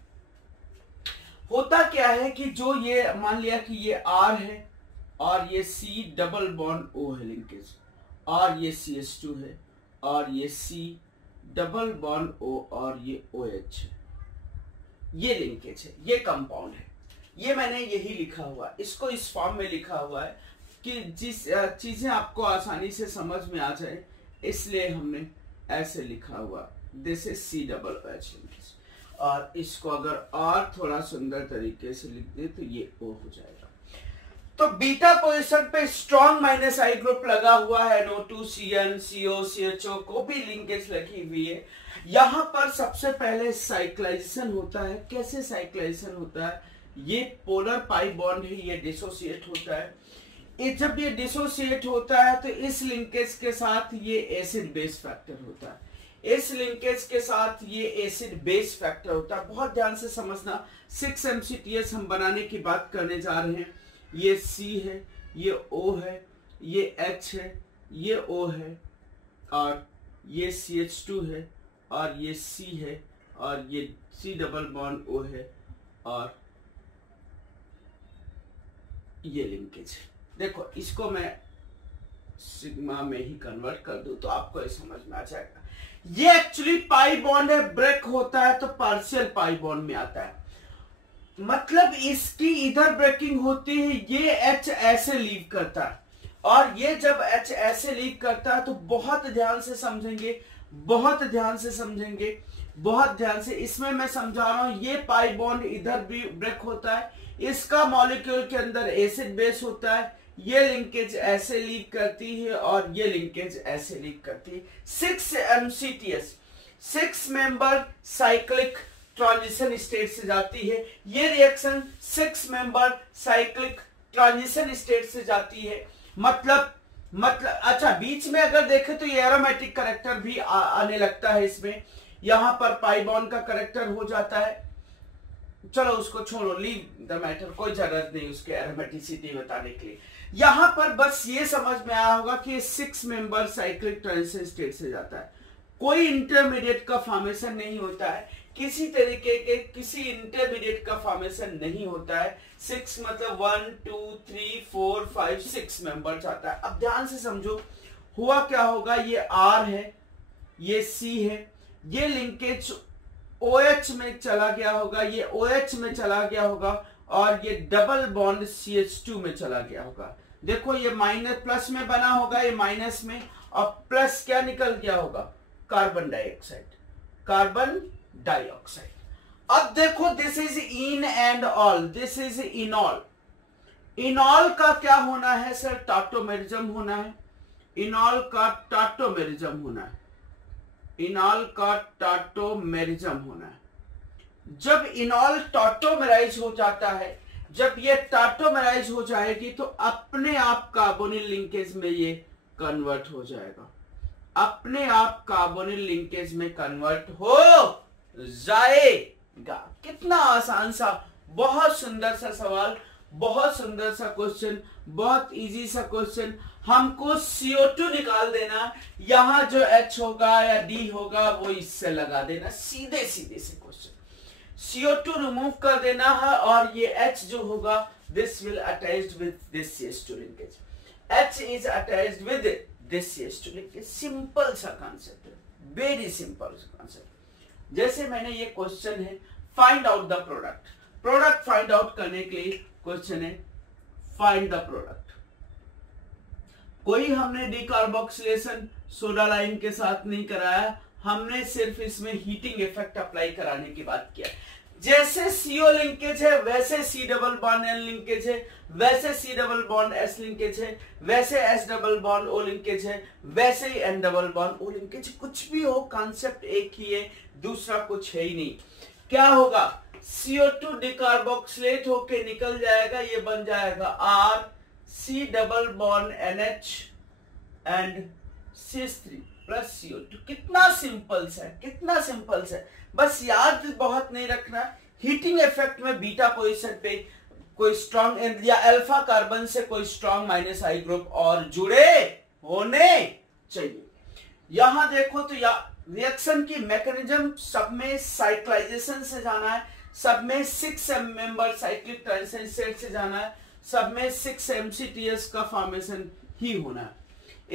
होता क्या है कि जो ये मान लिया कि ये R है और ये C डबल बॉन्ड O है लिंकेज, और ये CH2 है और ये C डबल बॉन्ड O और ये OH है, ये लिंकेज है, ये कंपाउंड है। ये मैंने यही लिखा हुआ, इसको इस फॉर्म में लिखा हुआ है कि जिस चीजें आपको आसानी से समझ में आ जाए, इसलिए हमने ऐसे लिखा हुआ, this is C double OH linkage. और इसको अगर और थोड़ा सुंदर तरीके से लिख दे तो ये O हो जाएगा। तो बीटा पोजीशन पे स्ट्रॉन्ग माइनस आई ग्रुप लगा हुआ है, NO2 CN CO CHO को भी लिंकेज लगी हुई है। यहां पर सबसे पहले साइक्लाइजेशन होता है। कैसे साइक्लाइजेशन होता है, ये पोलर पाई बॉन्ड है, ये डिसोसिएट होता है। जब ये डिसोसिएट होता है तो इस लिंकेज के साथ ये एसिड बेस फैक्टर होता है, इस लिंकेज के साथ ये एसिड बेस फैक्टर होता है। बहुत ध्यान से समझना, 6 MCTS हम बनाने की बात करने जा रहे हैं। ये C है, ये O है, ये H है, ये O है, और ये CH2 है, और ये C है, और ये C डबल बॉन्ड O है, और ये लिंकेज है। देखो इसको मैं सिग्मा में ही कन्वर्ट कर दूं तो आपको ये समझ में आ जाएगा। ये एक्चुअली पाई बॉन्ड है, ब्रेक होता है तो पार्शियल पाई बॉन्ड में आता है, मतलब इसकी इधर ब्रेकिंग होती है, ये H ऐसे लीव करता है, और ये जब H ऐसे लीव करता है तो बहुत ध्यान से समझेंगे, बहुत ध्यान से समझेंगे, बहुत ध्यान से। इसमें मैं समझा रहा हूं, ये पाई बॉन्ड इधर भी ब्रेक होता है, इसका मॉलिक्यूल के अंदर एसिड बेस होता है, ये लिंकेज ऐसे लीव करती है और ये लिंकेज ऐसे लीव करती है। 6 MCTS, 6 member cyclic transition state से जाती है। ये reaction 6 member cyclic transition state से जाती है। मतलब अच्छा, बीच में अगर देखें तो ये एरोमेटिक कैरेक्टर भी आने लगता है इसमें, यहां पर पाई बॉन्ड का कैरेक्टर हो जाता है। चलो उसको छोड़ो, लीव द मैटर, कोई जरूरत नहीं उसके एरोमेटिसिटी बताने के लिए। यहां पर बस ये समझ में आया होगा कि 6 मेंबर साइक्लिक ट्रांजिशन स्टेट से जाता है, कोई इंटरमीडिएट का फॉर्मेशन नहीं होता है, किसी तरीके के किसी इंटरमीडिएट का फॉर्मेशन नहीं होता है। 6 मतलब 1 2 3 4 5 6 मेंबर जाता है। अब ध्यान से समझो, हुआ क्या होगा, ये R है, ये C है, ये लिंकेज OH में चला गया होगा, ये OH में चला गया होगा, और ये डबल बॉन्ड CH2 में चला गया होगा। देखो ये माइनस प्लस में बना होगा, ये माइनस में, और प्लस क्या निकल गया होगा, कार्बन डाइऑक्साइड, कार्बन डाइऑक्साइड। अब देखो this is in and all, this is इनॉल। इनॉल का क्या होना है सर, टाटोमेरिज्म होना है, इनॉल का टाटोमेरिज्म होना है, इनॉल का टाटोमेरिज्म होना है। जब इनॉल टाटोमेराइज हो जाता है, जब ये टाटोमेराइज हो जाएगी तो अपने आप कार्बोनिल लिंकेज में ये कन्वर्ट हो जाएगा, अपने आप कार्बोनिल लिंकेज में कन्वर्ट हो जाएगा। कितना आसान सा, बहुत सुंदर सा सवाल, बहुत सुंदर सा क्वेश्चन, बहुत इजी सा क्वेश्चन। हमको CO2 निकाल देना, यहां जो H होगा या D होगा वो इससे लगा देना, सीधे सीधे से क्वेश्चन। CO2 रिमूव कर देना है, और ये H जो होगा this will attached with this CH2 linkage, H is attached with this CH2 linkage। Simple सा कॉन्सेप्ट है, वेरी सिंपल सा कॉन्सेप्ट। जैसे मैंने ये क्वेश्चन है find out the product, product find out करने के लिए क्वेश्चन है फाइंड द प्रोडक्ट। कोई हमने डिकार्बोक्सिलेशन सोडा लाइम के साथ नहीं कराया, हमने सिर्फ इसमें हीटिंग इफेक्ट अप्लाई कराने की बात किया। जैसे CO लिंकेज है वैसे C double bond N linkage है, वैसे C double bond S linkage है, वैसे S double bond O linkage है, वैसे ही N double bond O linkage. कुछ भी हो, कॉन्सेप्ट एक ही है, दूसरा कुछ है ही नहीं। क्या होगा, CO2 डिकार्बोक्सिलेट होके निकल जाएगा, ये बन जाएगा R C double bond NH and CH3 plus CO2। कितना सिंपल है, कितना सिंपल है। बस याद बहुत नहीं रखना, हीटिंग इफेक्ट में बीटा पोजीशन पे कोई स्ट्रॉन्ग या अल्फा कार्बन से कोई स्ट्रॉन्ग माइनस आई ग्रुप और जुड़े होने चाहिए। यहां देखो तो या रिएक्शन की मैकेनिज्म, सब में साइक्लाइजेशन से जाना है, सब में 6 मेंबर साइक्लिक ट्रांजिशन सेट से जाना है, सब में 6 MCTS का फॉर्मेशन ही होना है।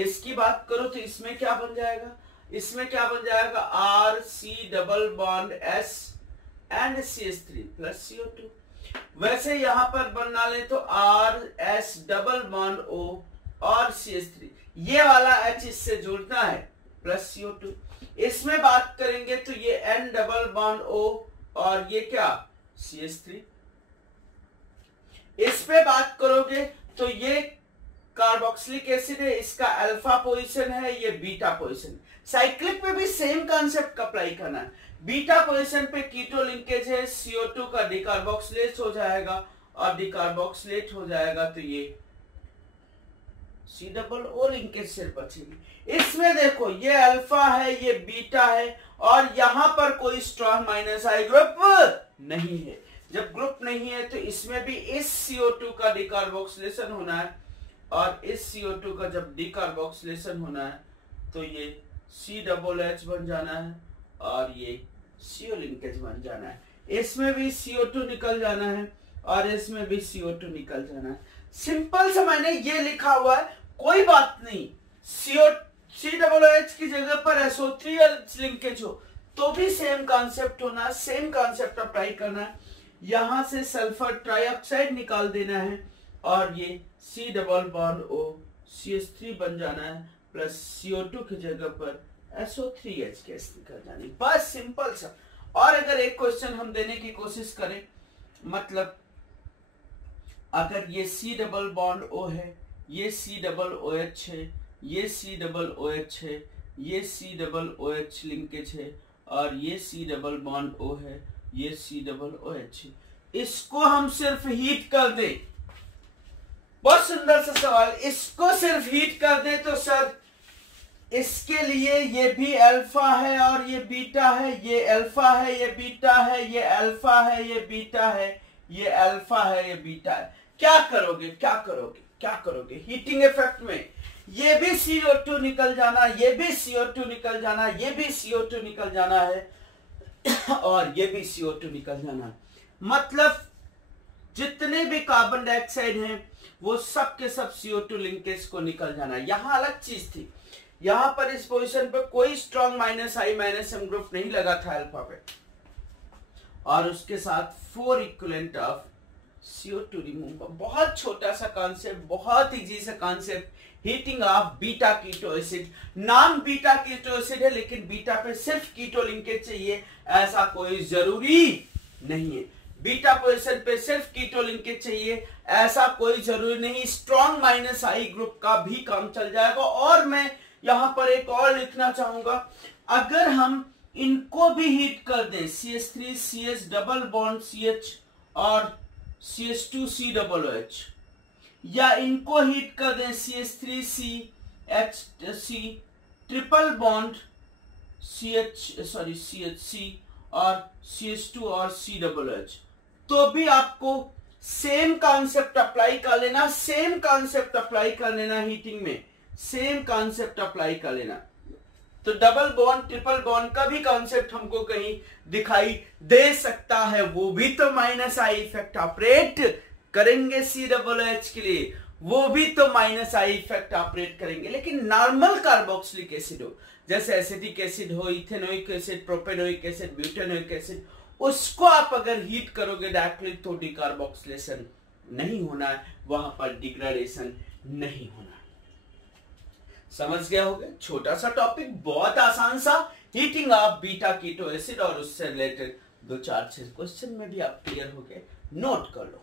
इसकी बात करो तो इसमें क्या बन जाएगा, इसमें क्या बन जाएगा R C double bond S and CH3 plus CO2। वैसे यहां पर बना ले तो R S double bond O और CH3, ये वाला H इससे जुड़ना है प्लस CO2। इसमें बात करेंगे तो ये N डबल बॉन्ड O और ये क्या CH3। इस पे बात करोगे तो ये कार्बोक्सिलिक एसिड है, इसका अल्फा पोजीशन है, ये बीटा पोजीशन। साइक्लिक पे भी सेम कॉन्सेप्ट अप्लाई करना है। बीटा पोजीशन पे कीटो लिंकेज है, CO2 का डिकार्बोक्सिलेट हो जाएगा और डिकार्बोक्सिलेट हो जाएगा तो ये C डबल O लिंकेज से बचेगी। इसमें देखो ये अल्फा है, ये बीटा है और यहां पर कोई स्ट्रॉन्ग माइनस आई ग्रुप नहीं है। जब ग्रुप नहीं है तो इसमें भी इस CO2 का डिकार्बोक्सिलेशन होना है और इस CO2 का जब डिकार्बोक्सिलेशन होना है तो ये C डबल H बन जाना है और ये CO लिंकेज बन जाना है। इसमें भी CO2 निकल जाना है और इसमें भी CO2 निकल जाना है। सिंपल से मैंने ये लिखा हुआ है, कोई बात नहीं। C डबल H की जगह पर SO3 लिंकेज हो तो भी सेम कॉन्सेप्ट होना, सेम कॉन्सेप्ट अप्लाई करना है। यहां से सल्फर ट्राइऑक्साइड निकाल देना है और ये C double bond O CH3 बन जाना है प्लस CO2 की जगह पर SO3H गैस निकल जानी। बस सिंपल सा। और अगर एक क्वेश्चन हम देने की कोशिश करें, मतलब अगर ये C डबल बॉन्ड O है, ये C डबल OH है, ये C डबल OH है, ये C डबल OH लिंकेज है और ये C डबल बॉन्ड O है, ये C डबल OH है, इसको हम सिर्फ हीट कर दे। बहुत सुंदर सा सवाल, इसको सिर्फ हीट कर दे तो सर इसके लिए ये भी अल्फा है और ये बीटा है, ये अल्फा है, ये बीटा है, ये अल्फा है, ये बीटा है, ये अल्फा है, ये बीटा है। क्या करोगे, क्या करोगे, क्या करोगे? हीटिंग इफेक्ट में ये भी CO2 निकल जाना, ये भी CO2 निकल जाना, ये भी CO2 निकल जाना है और ये भी CO2 निकल जाना है। मतलब जितने भी कार्बन डाइऑक्साइड हैं वो सब के सब CO2 लिंकेज को निकल जाना है। यहां अलग चीज थी, यहां पर इस पोजीशन पे कोई स्ट्रॉन्ग माइनस आई माइनस एम ग्रुप नहीं लगा था अल्फा पे और उसके साथ 4 इक्विवेलेंट ऑफ CO2 रिमूव। बहुत छोटा सा कॉन्सेप्ट, बहुत इजी सा concept, heating of beta keto acid. नाम बीटा कीटो एसिड है लेकिन बीटा पे सिर्फ कीटो लिंकेज चाहिए ऐसा कोई जरूरी नहीं है। बीटा पोजीशन पे सिर्फ कीटो लिंकेज चाहिए ऐसा कोई जरूरी नहीं। स्ट्रॉन्ग माइनस आई ग्रुप का भी काम चल जाएगा। और मैं यहां पर एक और लिखना चाहूंगा, अगर हम इनको भी हीट कर दें CH3 CH double bond CH और CH2 C डबल OH, या इनको हीट कर दें CH3 CHC triple bond CHC और CH2 और C डबल OH, तो भी आपको सेम कॉन्सेप्ट अप्लाई कर लेना, सेम कॉन्सेप्ट अप्लाई कर लेना। हीटिंग में सेम कॉन्सेप्ट अप्लाई कर लेना। तो डबल बॉन्ड ट्रिपल बॉन्ड का भी कॉन्सेप्ट हमको कहीं दिखाई दे सकता है, वो भी तो माइनस आई इफेक्ट ऑपरेट करेंगे C डबल OH के लिए। वो भी तो माइनस आई इफेक्ट ऑपरेट करेंगे। लेकिन नॉर्मल कार्बोक्सिलिक एसिड हो, जैसे एसिटिक एसिड हो, ethanoic acid, propanoic acid, butanoic acid, उसको आप अगर हीट करोगे डायरेक्टली तो डिकार्बोक्सिलेशन नहीं होना है, वहां पर डिग्रेडेशन नहीं होना है। समझ गया होगा? छोटा सा टॉपिक, बहुत आसान सा, heating of beta keto acid, और उससे रिलेटेड 2-4-6 क्वेश्चन में भी आप क्लियर हो गए, नोट कर लो।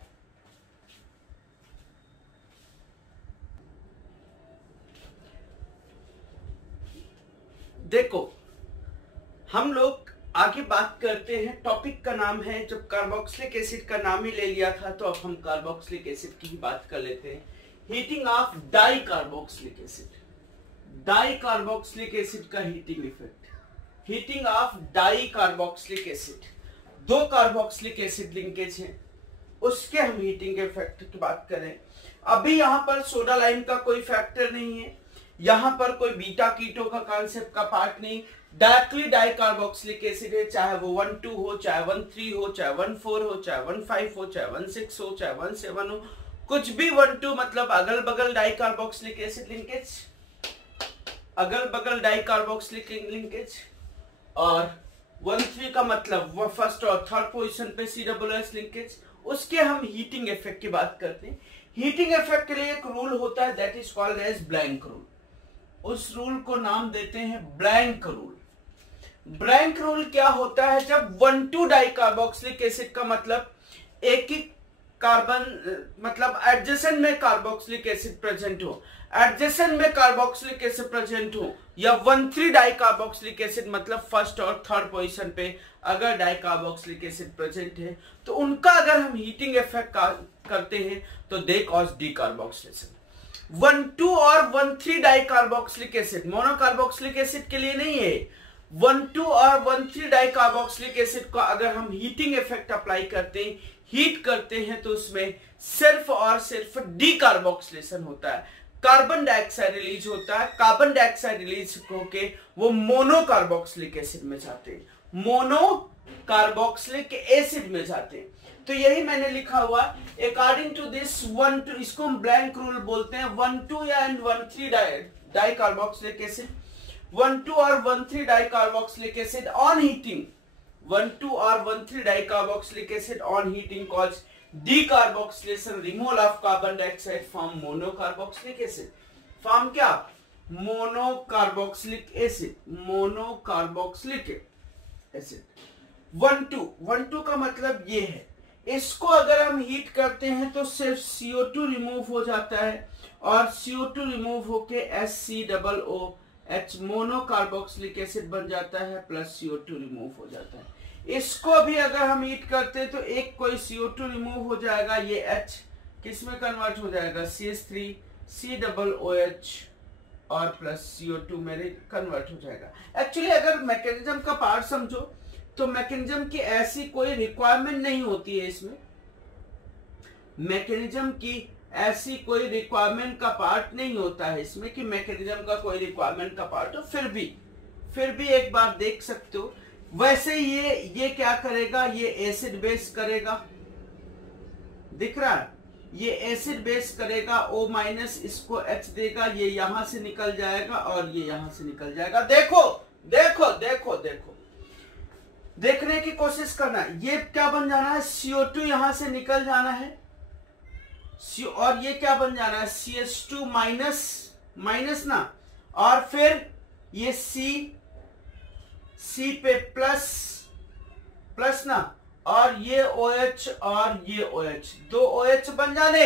देखो हम लोग आगे बात करते हैं, टॉपिक का नाम है, जब कार्बोक्सिलिक एसिड का नाम ही ले लिया था तो अब हम कार्बोक्सिलिक एसिड की ही बात कर लेते हैं। Heating of di carboxylic acid, di carboxylic acid का heating effect. Heating of di carboxylic acid, 2 carboxylic acid linkage है, उसके हम हीटिंग इफेक्ट की बात करें। अभी यहां पर सोडा लाइम का कोई फैक्टर नहीं है, यहां पर कोई बीटा कीटो का कॉन्सेप्ट का पार्ट नहीं, डायरेक्टली डाई कार्बोक्सिलिक एसिड है, चाहे वो 1,2 हो, चाहे 1,3 हो, चाहे 1,4 हो, चाहे 1,5 हो, चाहे 1,6 हो, चाहे 1,7 हो, कुछ भी 1,2 मतलब अगल बगल डाई कार्बोक्सिलिक एसिड लिंकेज, अगल बगल डाई कार्बोक्सिलिक लिंकेज, और 1,3 का मतलब वो फर्स्ट और थर्ड पोजीशन पे COOH लिंकेज, उसके हम हीटिंग इफेक्ट की बात करते हैं। हीटिंग इफेक्ट के लिए एक रूल होता है, that is called as Blanc rule. उस रूल को नाम देते हैं ब्लैंक रूल। ब्लैंक रूल क्या होता है? जब 1,2 डाई कार्बोक्सिलिक एसिड का मतलब एक ही कार्बन, मतलब एडजेसेंट में कार्बोक्सिलिक एसिड प्रेजेंट हो, एडजेसेंट में कार्बोक्सिलिक एसिड प्रेजेंट हो, या 1,3 डाई कार्बोक्सिलिक एसिड मतलब फर्स्ट और थर्ड पोजीशन पे अगर डाई कार्बोक्सिलिक एसिड प्रेजेंट है, तो उनका अगर हम हीटिंग इफेक्ट करते हैं तो दे कॉज डीकार्बोक्सिलेशन। 1,2 और 1,3 die carboxylic acid monocarboxylic acid के लिए नहीं है, 1,2 और 1,3 डाई कार्बोक्सिलिक एसिड को अगर हम हीटिंग इफेक्ट अप्लाई करते हैं, हीट करते हैं, तो उसमें सिर्फ और सिर्फ डीकार्बोक्सिलेशन होता है, कार्बन डाइऑक्साइड रिलीज होता है, कार्बन डाइऑक्साइड रिलीज होके वो मोनोकार्बोक्सिलिक एसिड में जाते हैं, मोनोकार्बोक्सिलिक एसिड में जाते हैं। तो यही मैंने लिखा हुआ, अकॉर्डिंग टू दिस 1,2, इसको हम ब्लैंक रूल बोलते हैं, 1,2 एंड 1,3 डाई कार्बोक्सिलिक एसिड, 1,2 और 1,3 die carboxylic acid on heating, 1,2 और 1,3 die carboxylic acid on heating cause decarboxylation, removal of carbon dioxide, form monocarboxylic acid, form क्या? monocarboxylic acid, monocarboxylic acid। 1,2 का मतलब ये है, इसको अगर हम हीट करते हैं तो सिर्फ CO2 रिमूव हो जाता है, और CO2 रिमूव होके HCOOH मोनोकार्बोक्सिलिक एसिड बन जाता है, प्लस CO2 रिमूव हो जाता है। इसको भी अगर हम हीट करते हैं तो एक कोई CO2 रिमूव हो जाएगा, ये H किस में कन्वर्ट हो जाएगा? CH3 COOH और प्लस CO2 मेरे कन्वर्ट हो जाएगा। एक्चुअली अगर मैकेनिज्म का पार्ट समझो तो मैकेनिज्म की ऐसी कोई रिक्वायरमेंट नहीं होती है इसमें, मैकेनिज्म की ऐसी कोई रिक्वायरमेंट का पार्ट नहीं होता है इसमें कि मैकेनिज्म का कोई रिक्वायरमेंट का पार्ट हो, फिर भी एक बार देख सकते हो। वैसे ये क्या करेगा? ये एसिड बेस करेगा, दिख रहा है? ये एसिड बेस करेगा, O- इसको H देगा, ये यहां से निकल जाएगा और ये यहां से निकल जाएगा। देखो देखो देखो देखो, देखने की कोशिश करना। ये क्या बन जाना है? CO2 यहां से निकल जाना है, और ये क्या बन जाना है? CH2 माइनस ना, और फिर ये C पे प्लस ना, और ये OH और ये OH, 2 OH बन जाने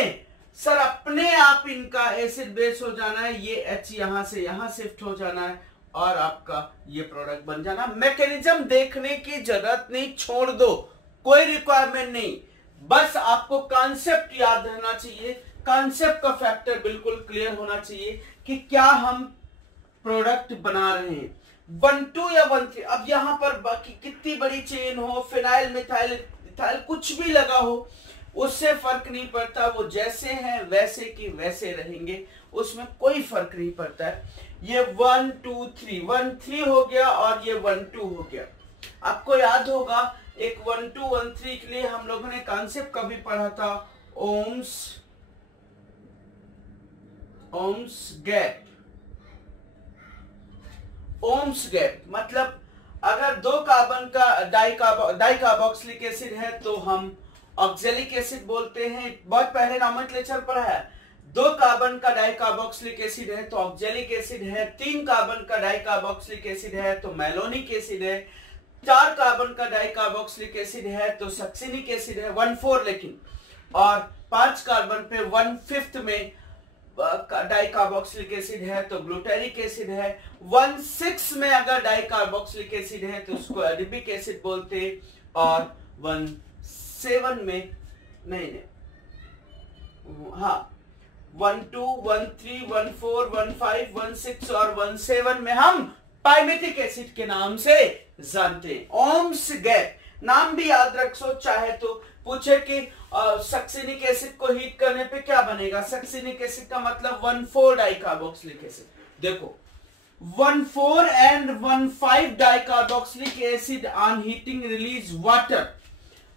सर, अपने आप इनका एसिड बेस हो जाना है, ये H यहां से यहां शिफ्ट हो जाना है और आपका ये प्रोडक्ट बन जाना। मैकेनिज्म देखने की जरूरत नहीं, छोड़ दो, कोई रिक्वायरमेंट नहीं, बस आपको कॉन्सेप्ट याद रहना चाहिए, कॉन्सेप्ट का फैक्टर बिल्कुल क्लियर होना चाहिए कि क्या हम प्रोडक्ट बना रहे हैं। 1,2 या 1,3, अब यहां पर बाकी कितनी बड़ी चेन हो, फिनाइल मिथाइल इथाइल कुछ भी लगा हो, उससे फर्क नहीं पड़ता, वो जैसे हैं वैसे की वैसे रहेंगे, उसमें कोई फर्क नहीं पड़ता है। ये 1 2 3 1 3 हो गया और ये 1 2 हो गया। आपको याद होगा एक 1 2 1 3 के लिए हम लोगों ने कॉन्सेप्ट कभी पढ़ा था, ओम्स ओम्स गैप। ओम्स गैप मतलब अगर दो कार्बन का डाइकार्बोक्सिलिक एसिड है तो हम ऑक्जेलिक एसिड बोलते हैं। बहुत पहले नॉमेनक्लेचर पर है। 2 कार्बन का डाइकार्बोक्सिलिक एसिड है तो ऑक्जेलिक एसिड है। 3 कार्बन का डाइकार्बोक्सिलिक एसिड है तो मैलोनिक एसिड है। 4 कार्बन का डाइकार्बोक्सिलिक एसिड है तो सक्सिनिक एसिड है 1/4 लेकिन, और 5 कार्बन पे 1/5 में डाइकार्बोक्सिलिक एसिड है तो ग्लूटेरिक एसिड है। 1/6 में अगर डाइकार्बोक्सिलिक एसिड है तो उसको एडिपिक एसिड बोलते हैं, और 1/7 में नहीं, हाँ 1, 2, 1, 3, 1, 4, 1, 5, 1, 6 और 1/7 में हम पाइमेटिक एसिड के नाम से जानते हैं। ओम्स गैप नाम भी याद रखो, चाहे तो पूछे कि सक्सिनिक एसिड को हीट करने पे क्या बनेगा। सक्सिनिक एसिड का मतलब 1/4 डाइकार्बोक्सिलिक एसिड। देखो 1/4 and 1/5 dicarboxylic acid on heating release water.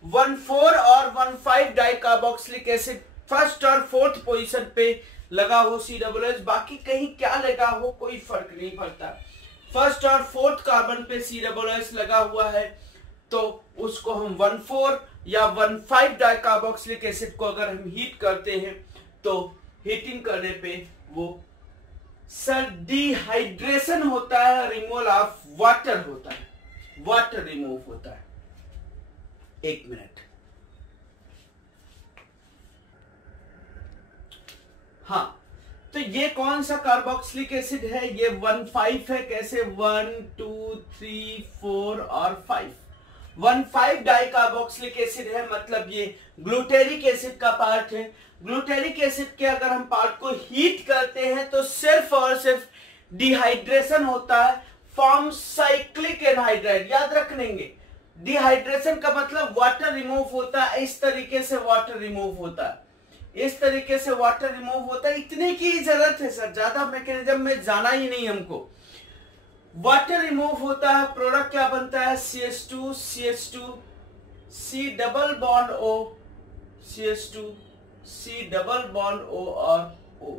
1/4 और 1/5 डाइकार्बोक्सिलिक एसिड फर्स्ट और फोर्थ पोजीशन पे लगा हो COOH, बाकी कहीं क्या लगा हो कोई फर्क नहीं पड़ता। फर्स्ट और फोर्थ कार्बन पे COOH लगा हुआ है तो उसको हम 1/4 या 1/5 डाइकार्बोक्सिलिक एसिड को अगर हम हीट करते हैं तो हीटिंग करने पे वो सर डिहाइड्रेशन होता है, रिमूवल ऑफ वाटर होता है, वाटर रिमूव होता है। 1 मिनट। हाँ, तो ये कौन सा कार्बोक्सिलिक एसिड है? ये 1/5 है। कैसे? 1, 2, 3, 4 और 5। 1/5 डाइकार्बोक्सिलिक एसिड है, मतलब ये ग्लूटेरिक एसिड का पार्ट है। ग्लूटेरिक एसिड के अगर हम पार्ट को हीट करते हैं तो सिर्फ और सिर्फ डिहाइड्रेशन होता है, फॉर्म साइक्लिक एनहाइड्राइड। याद रख लेंगे, डिहाइड्रेशन का मतलब वाटर रिमूव होता है। इस तरीके से वाटर रिमूव होता है, इस तरीके से वाटर रिमूव होता है। इतने की जरूरत है सर, ज्यादा मैकेनिज्म में जाना ही नहीं हमको। वाटर रिमूव होता है, प्रोडक्ट क्या बनता है? CH2, CH2, C double bond O, CH2, C double bond O और O।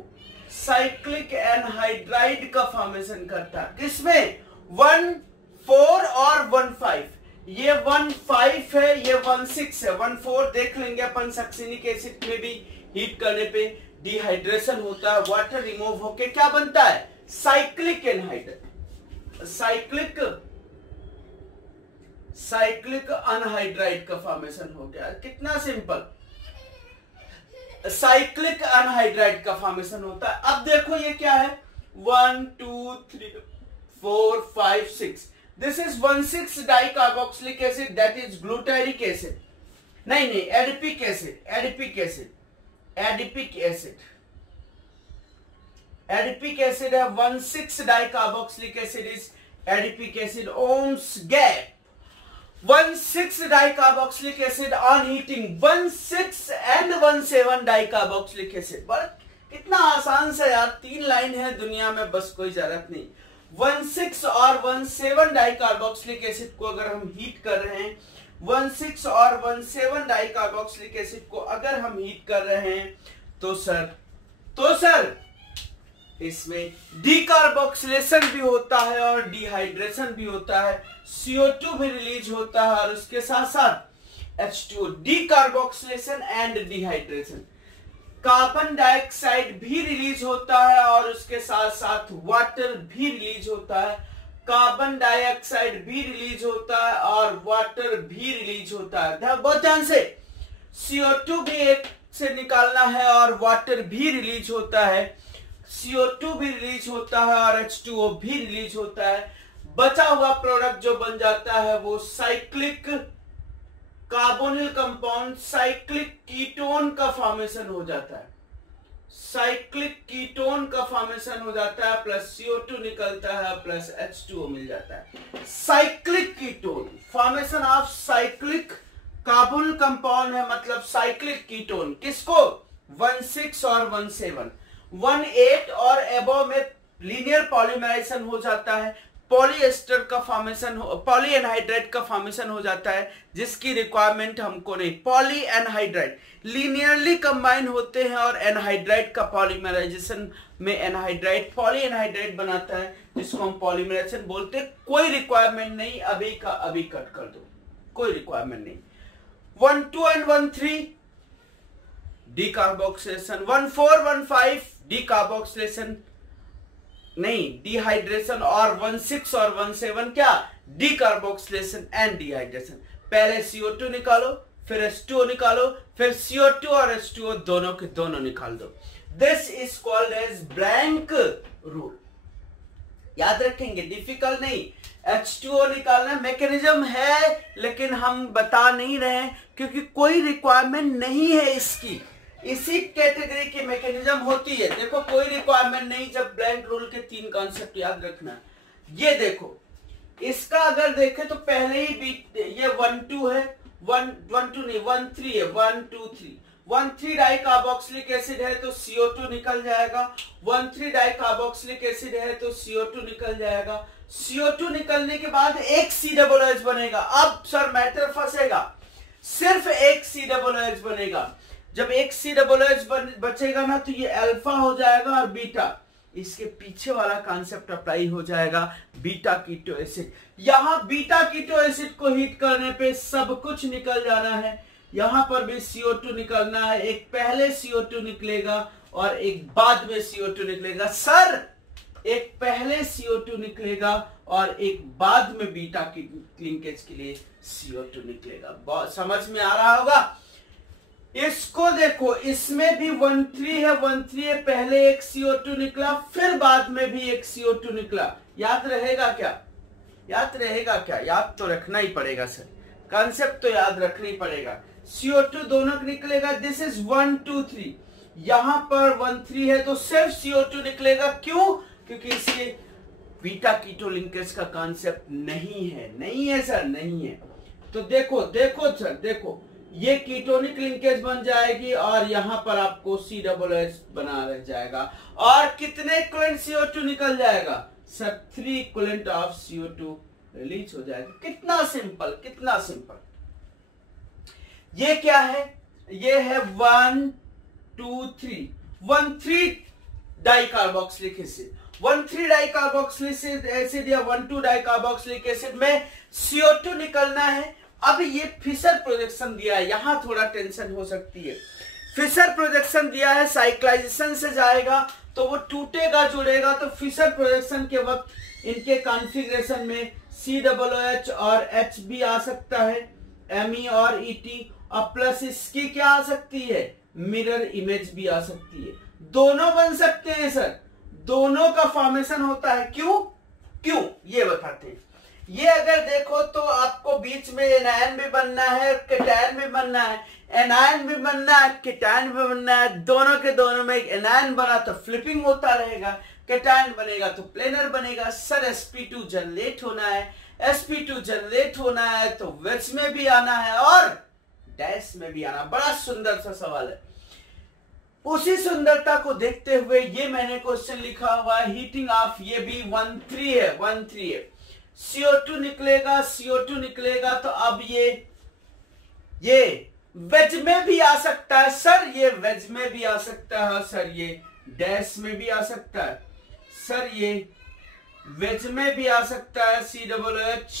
साइक्लिक एनहाइड्राइड का फॉर्मेशन करता है। किसमें? 1/4 और 1/5। ये 1/5 है, ये 1/6 है। 1/4 देख लेंगे अपन, सक्सिनिक एसिड में भी हीट करने पे डिहाइड्रेशन होता है, वाटर रिमूव होके क्या बनता है? Cyclic anhydride. साइक्लिक अनहाइड्राइड का फॉर्मेशन हो गया। कितना सिंपल, साइक्लिक अनहाइड्राइड का फॉर्मेशन होता है। अब देखो ये क्या है? 1, 2, 3, 4, 5, 6। This is 1/6 dicarboxylic acid, that is glutaric acid. नहीं, adipic acid, adipic acid, adipic acid, adipic acid है। 1/6 dicarboxylic acid is adipic acid. ओम्स गैप 1/6 dicarboxylic acid on heating 1/6 and 1/7 dicarboxylic acid. कितना आसान सा यार, 3 लाइन है दुनिया में, बस कोई जरूरत नहीं। 1/6 और 1/7 डाइकार्बोक्सिलिक एसिड को अगर हम हीट कर रहे हैं, 1/6 और 1/7 डाइकार्बोक्सिलिक एसिड को अगर हम हीट कर रहे हैं तो सर इसमें डीकार्बोक्सिलेशन भी होता है और डिहाइड्रेशन भी होता है। CO2 भी रिलीज होता है और उसके साथ साथ H2O। Decarboxylation and dehydration. Carbon dioxide भी रिलीज होता है और उसके साथ साथ वाटर भी रिलीज होता है। कार्बन डाइऑक्साइड भी रिलीज होता है और वाटर भी रिलीज होता है। बहुत ध्यान से, CO2 भी एक से निकालना है और वाटर भी रिलीज होता है। CO2 भी रिलीज होता है और H2O भी रिलीज होता है। बचा हुआ प्रोडक्ट जो बन जाता है वो cyclic carbonyl compound, cyclic ketone का फॉर्मेशन हो जाता है। साइक्लिक कीटोन का फॉर्मेशन हो जाता है, प्लस CO2 निकलता है, प्लस H2O मिल जाता है। Cyclic ketone, formation of cyclic carbonyl compound है, मतलब साइक्लिक कीटोन। किसको? 1/6 और 1/7। 1/8 और एबो में लीनियर पॉलीमराइजेशन हो जाता है। पॉलीएस्टर का फॉर्मेशन, पॉली एनहाइड्राइड का फॉर्मेशन हो जाता है, जिसकी रिक्वायरमेंट हमको नहीं। पॉली एनहाइड्राइड लीनियरली कंबाइन होते हैं और एनहाइड्राइड का पॉलीमराइजेशन में एनहाइड्राइड पॉली एनहाइड्राइड बनाता है, जिसको हम पॉलीमराइजेशन बोलते हैं। कोई रिक्वायरमेंट नहीं, अभी का अभी कट कर दो, कोई रिक्वायरमेंट नहीं। 1,2 and 1,3 डीकार्बोक्सिलेशन, 1,4 1,5 डीकार्बोक्सिलेशन नहीं डिहाइड्रेशन, और 1,6 और 1,7 क्या डीकार्बोक्सिलेशन एंड डिहाइड्रेशन। पहले CO2 निकालो, फिर H2O निकालो, फिर CO2 और H2O दोनों के दोनों निकाल दो। This is called as Blanc rule. याद रखेंगे, डिफिकल्ट नहीं। H2O निकालना मैकेनिज्म है, लेकिन हम बता नहीं रहे हैं क्योंकि कोई रिक्वायरमेंट नहीं है इसकी। इसी कैटेगरी की मैकेनिज्म होती है। देखो कोई रिक्वायरमेंट नहीं जब ब्लैंक रूल के 3 कॉन्सेप्ट याद रखना। ये देखो, इसका अगर देखें तो पहले ही ये 1,2 है, 1,2 नहीं 1,3 है, 1 2 3 1,3 डाइकार्बोक्सिलिक एसिड है तो CO2 निकल जाएगा। 1,3 डाइकार्बोक्सिलिक एसिड है तो CO2 निकल जाएगा। CO2 निकलने के बाद एक COOH बनेगा। अब सर मैटर फंसेगा, सिर्फ एक COOH बनेगा। जब एक COOH बचेगा ना तो ये अल्फा हो जाएगा और बीटा, इसके पीछे वाला कॉन्सेप्ट अप्लाई हो जाएगा बीटा कीटो एसिड। यहां बीटा कीटो एसिड को हीट करने पे सब कुछ निकल जाना है। यहां पर भी CO2 निकलना है, एक पहले CO2 निकलेगा और एक बाद में CO2 निकलेगा। सर एक पहले CO2 निकलेगा और एक बाद में बीटा की लिंकेज के लिए CO2 निकलेगा। बहुत समझ में आ रहा होगा। इसको देखो, इसमें भी 1,3 है, 1,3 है, पहले एक CO2 निकला, फिर बाद में भी एक CO2 निकला। याद रहेगा क्या? याद रहेगा क्या? याद तो रखना ही पड़ेगा सर, कॉन्सेप्ट तो याद रखना ही पड़ेगा। CO2 दोनों निकलेगा। This is 1 2 3। यहां पर 1,3 है तो सिर्फ CO2 निकलेगा। क्यों? क्योंकि इसके बीटा कीटो लिंकेज का कॉन्सेप्ट नहीं है। नहीं है सर, नहीं है। तो देखो देखो सर, देखो ये कीटोनिक लिंकेज बन जाएगी और यहां पर आपको COOH बना रह जाएगा। और कितने इक्विवेलेंट CO2 निकल जाएगा sir? 3 equivalent of CO2 release हो जाएगा। कितना सिंपल, कितना सिंपल। ये क्या है? ये है 1 2 3 1,3 डाइकार्बोक्सिलिक एसिड। 1,3 डाइकार्बोक्सिलिक एसिड या 1,2 डाइकार्बोक्सिलिक एसिड में CO2 निकलना है। अब ये फिशर प्रोजेक्शन दिया है, यहां थोड़ा टेंशन हो सकती है। फिशर प्रोजेक्शन दिया है, साइक्लाइजेशन से जाएगा तो वो टूटेगा जुड़ेगा, तो फिशर प्रोजेक्शन के वक्त इनके कॉन्फ़िगरेशन में COOH और H भी आ सकता है, Me और Et, और प्लस इसकी क्या आ सकती है? मिरर इमेज भी आ सकती है। दोनों बन सकते हैं सर, दोनों का फॉर्मेशन होता है। क्यों? क्यों ये बताते हैं। ये अगर देखो तो आपको बीच में एनायन भी बनना है, कैटायन भी बनना है, एनायन भी बनना है, कैटायन भी बनना है। दोनों के दोनों में एनायन बना तो फ्लिपिंग होता रहेगा, कैटायन बनेगा तो प्लेनर बनेगा। सर sp2 जनरेट होना है, sp2 जनरेट होना है तो वेज में भी आना है और डैश में भी आना। बड़ा सुंदर सा सवाल है। उसी सुंदरता को देखते हुए ये मैंने क्वेश्चन लिखा हुआ है हीटिंग ऑफ, ये भी 1,3 है, 1,3 है। CO2 निकलेगा, CO2 निकलेगा तो अब ये वेज में भी आ सकता है सर, ये वेज में भी आ सकता है सर, ये डैश में भी आ सकता है सर, ये वेज में भी आ सकता है COOH,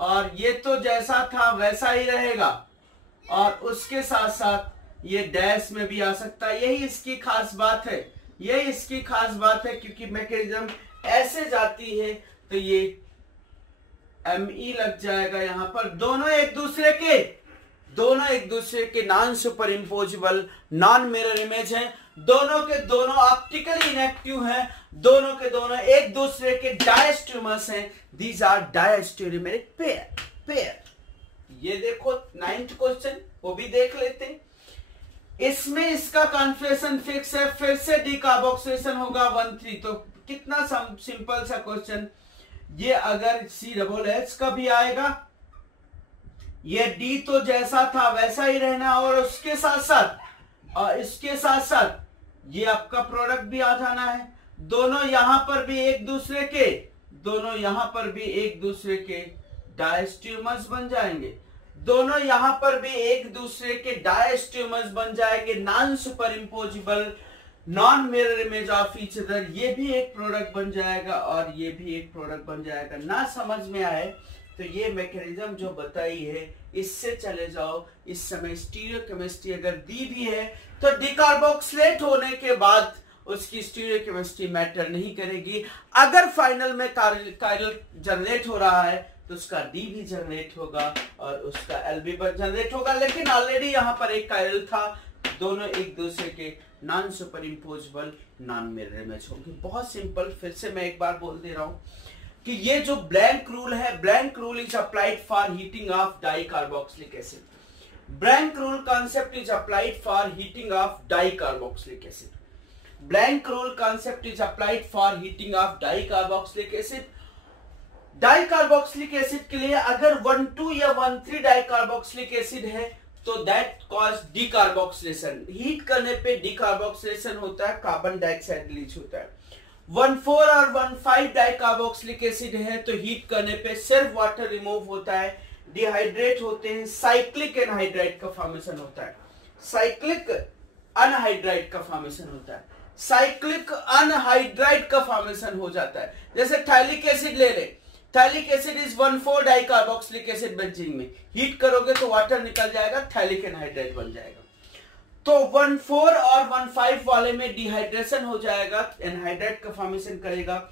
और ये तो जैसा था वैसा ही रहेगा, और उसके साथ साथ ये डैश में भी आ सकता है। यही इसकी खास बात है, यही इसकी खास बात है, क्योंकि मैकेनिज्म ऐसे जाती है तो ये Me लग जाएगा यहां पर। दोनों एक दूसरे के non super imposable, non mirror image हैं। दोनों के दोनों ऑप्टिकली इनएक्टिव हैं। दोनों के दोनों एक दूसरे के डायस्ट्रीमर्स हैं। These are diastereomeric pair. ये देखो 9th क्वेश्चन, वो भी देख लेते हैं। इसमें इसका कॉन्फ़िगरेशन फिक्स है, फिर से डीकार्बोक्सिलेशन होगा 1,3। तो कितना सिंपल सा क्वेश्चन। ये अगर COOH का भी आएगा, ये D तो जैसा था वैसा ही रहना, और उसके साथ साथ ये आपका प्रोडक्ट भी आ जाना है। दोनों यहां पर भी एक दूसरे के दोनों यहां पर भी एक दूसरे के डायस्ट्यूमर्स बन जाएंगे, दोनों यहां पर भी एक दूसरे के डायस्ट्यूमर्स बन जाएंगे, non super imposable, non mirror image of each other. ये भी एक प्रोडक्ट बन जाएगा और ये भी एक प्रोडक्ट बन जाएगा। ना समझ में आए तो ये मैकेनिज्म जो बताई है इससे चले जाओ। इस समय स्टीरियोकेमिस्ट्री अगर दी भी है तो डिकार्बोक्सिलेट होने के बाद उसकी स्टीरियोकेमिस्ट्री मैटर नहीं करेगी। अगर फाइनल में कायरल जनरेट हो रहा है तो उसका डी भी जनरेट होगा और उसका एल भी जनरेट होगा, लेकिन ऑलरेडी यहां पर एक कायरल था, दोनों एक दूसरे के non super imposable non mirror image होंगे। बहुत सिंपल, फिर से मैं एक बार बोल दे रहा हूं कि ये जो ब्लैंक रूल है, blank rule is applied for heating of dicarboxylic acid. Blank rule concept is applied for heating of dicarboxylic acid. Blank rule concept is applied for heating of dicarboxylic acid. Dicarboxylic acid के लिए अगर 1,2 या 1,3 dicarboxylic acid है तो that cause decarboxylation. Heat करने पे decarboxylation होता है, कार्बन डाइऑक्साइड रिलीज होता है। 1,4 और 1,5 डाइकार्बोक्सिलिक एसिड है तो हीट करने पे सिर्फ वाटर रिमूव होता है, डिहाइड्रेट होते हैं, साइक्लिक एनहाइड्राइड का फॉर्मेशन होता है, साइक्लिक अनहाइड्राइड का फॉर्मेशन होता है, साइक्लिक अनहाइड्राइड का फॉर्मेशन हो जाता है। जैसे थैलिक एसिड ले ले, phthalic acid is 1,4 dicarboxylic acid benzene में, हीट करोगे तो वाटर निकल जाएगा, थैलिक एनहाइड्राइड बन जाएगा। तो 1,4 और 1,5 वाले में डिहाइड्रेशन हो जाएगा, एनहाइड्राइड का फॉर्मेशन करेगा।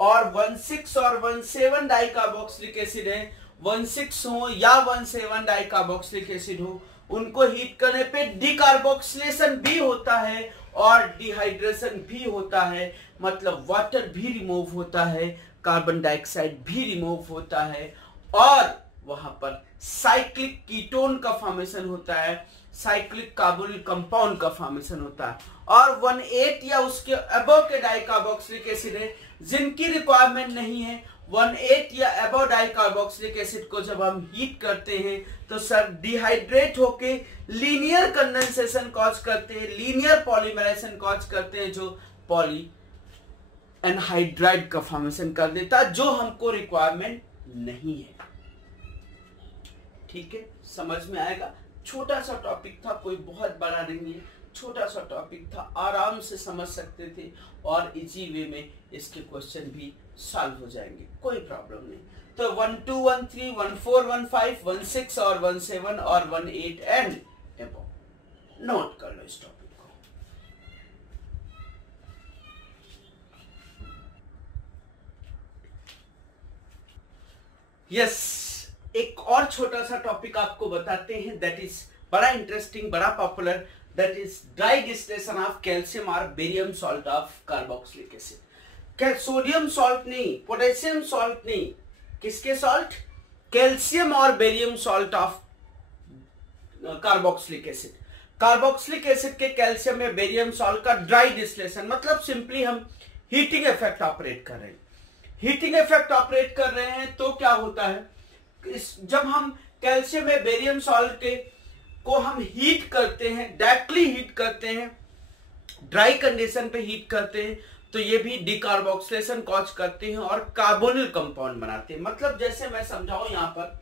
और 1,6 और 1,7 डाइकार्बोक्सिलिक एसिड है, 1,6 हो या 1,7 डाइकार्बोक्सिलिक एसिड हो, उनको हीट करने पे डिकार्बोक्सिलेशन भी होता है और डिहाइड्रेशन भी होता है, मतलब वाटर भी रिमूव होता है, कार्बन डाइऑक्साइड भी रिमूव होता है और वहां पर साइक्लिक कीटोन का फॉर्मेशन होता है, साइक्लिक कार्बोनिल कंपाउंड का फॉर्मेशन होता है। और 1,8 या उसके अबव के डाइकार्बोक्सिलिक एसिड है जिनकी रिक्वायरमेंट नहीं है, 1,8 या अबव डाइकार्बोक्सिलिक एसिड को जब हम हीट करते हैं तो सर डिहाइड्रेट होके लीनियर कंडेंसेशन कॉज करते हैं, लीनियर पॉलीमराइजेशन कॉज करते हैं, जो पॉली एनहाइड्राइड का फॉर्मेशन कर देता, जो हमको रिक्वायरमेंट नहीं है। ठीक है, समझ में आएगा। छोटा सा टॉपिक था, कोई बहुत बड़ा नहीं है, छोटा सा टॉपिक था, आराम से समझ सकते थे और इजी वे में इसके क्वेश्चन भी सॉल्व हो जाएंगे, कोई प्रॉब्लम नहीं। तो 1,2, 1,3, 1,4, 1,5, 1,6 और 1,7 और 1,8 एंड अबव नोट कर लो इस टॉपिक को। यस, एक और छोटा सा टॉपिक आपको बताते हैं, दैट इज बड़ा इंटरेस्टिंग, बड़ा popular, that is dry distillation of calcium और barium salt of carboxylic acid. Sodium salt नहीं, पोटेशियम सॉल्ट नहीं, किसके सॉल्ट? कैल्शियम और barium salt of carboxylic acid. Carboxylic acid के कैल्शियम में बेरियम सॉल्ट का ड्राई डिस्टिलेशन, मतलब सिंपली हम हीटिंग इफेक्ट ऑपरेट कर रहे हैं। हीटिंग इफेक्ट ऑपरेट कर रहे हैं तो क्या होता है, जब हम कैल्शियम में बेरियम सॉल्ट के को हम हीट करते हैं, डायरेक्टली हीट करते हैं, ड्राई कंडीशन पे हीट करते हैं, तो ये भी डिकार्बोक्सिलेशन कॉज करते हैं और कार्बोनिल कंपाउंड बनाते हैं। मतलब जैसे मैं समझाऊं यहां पर,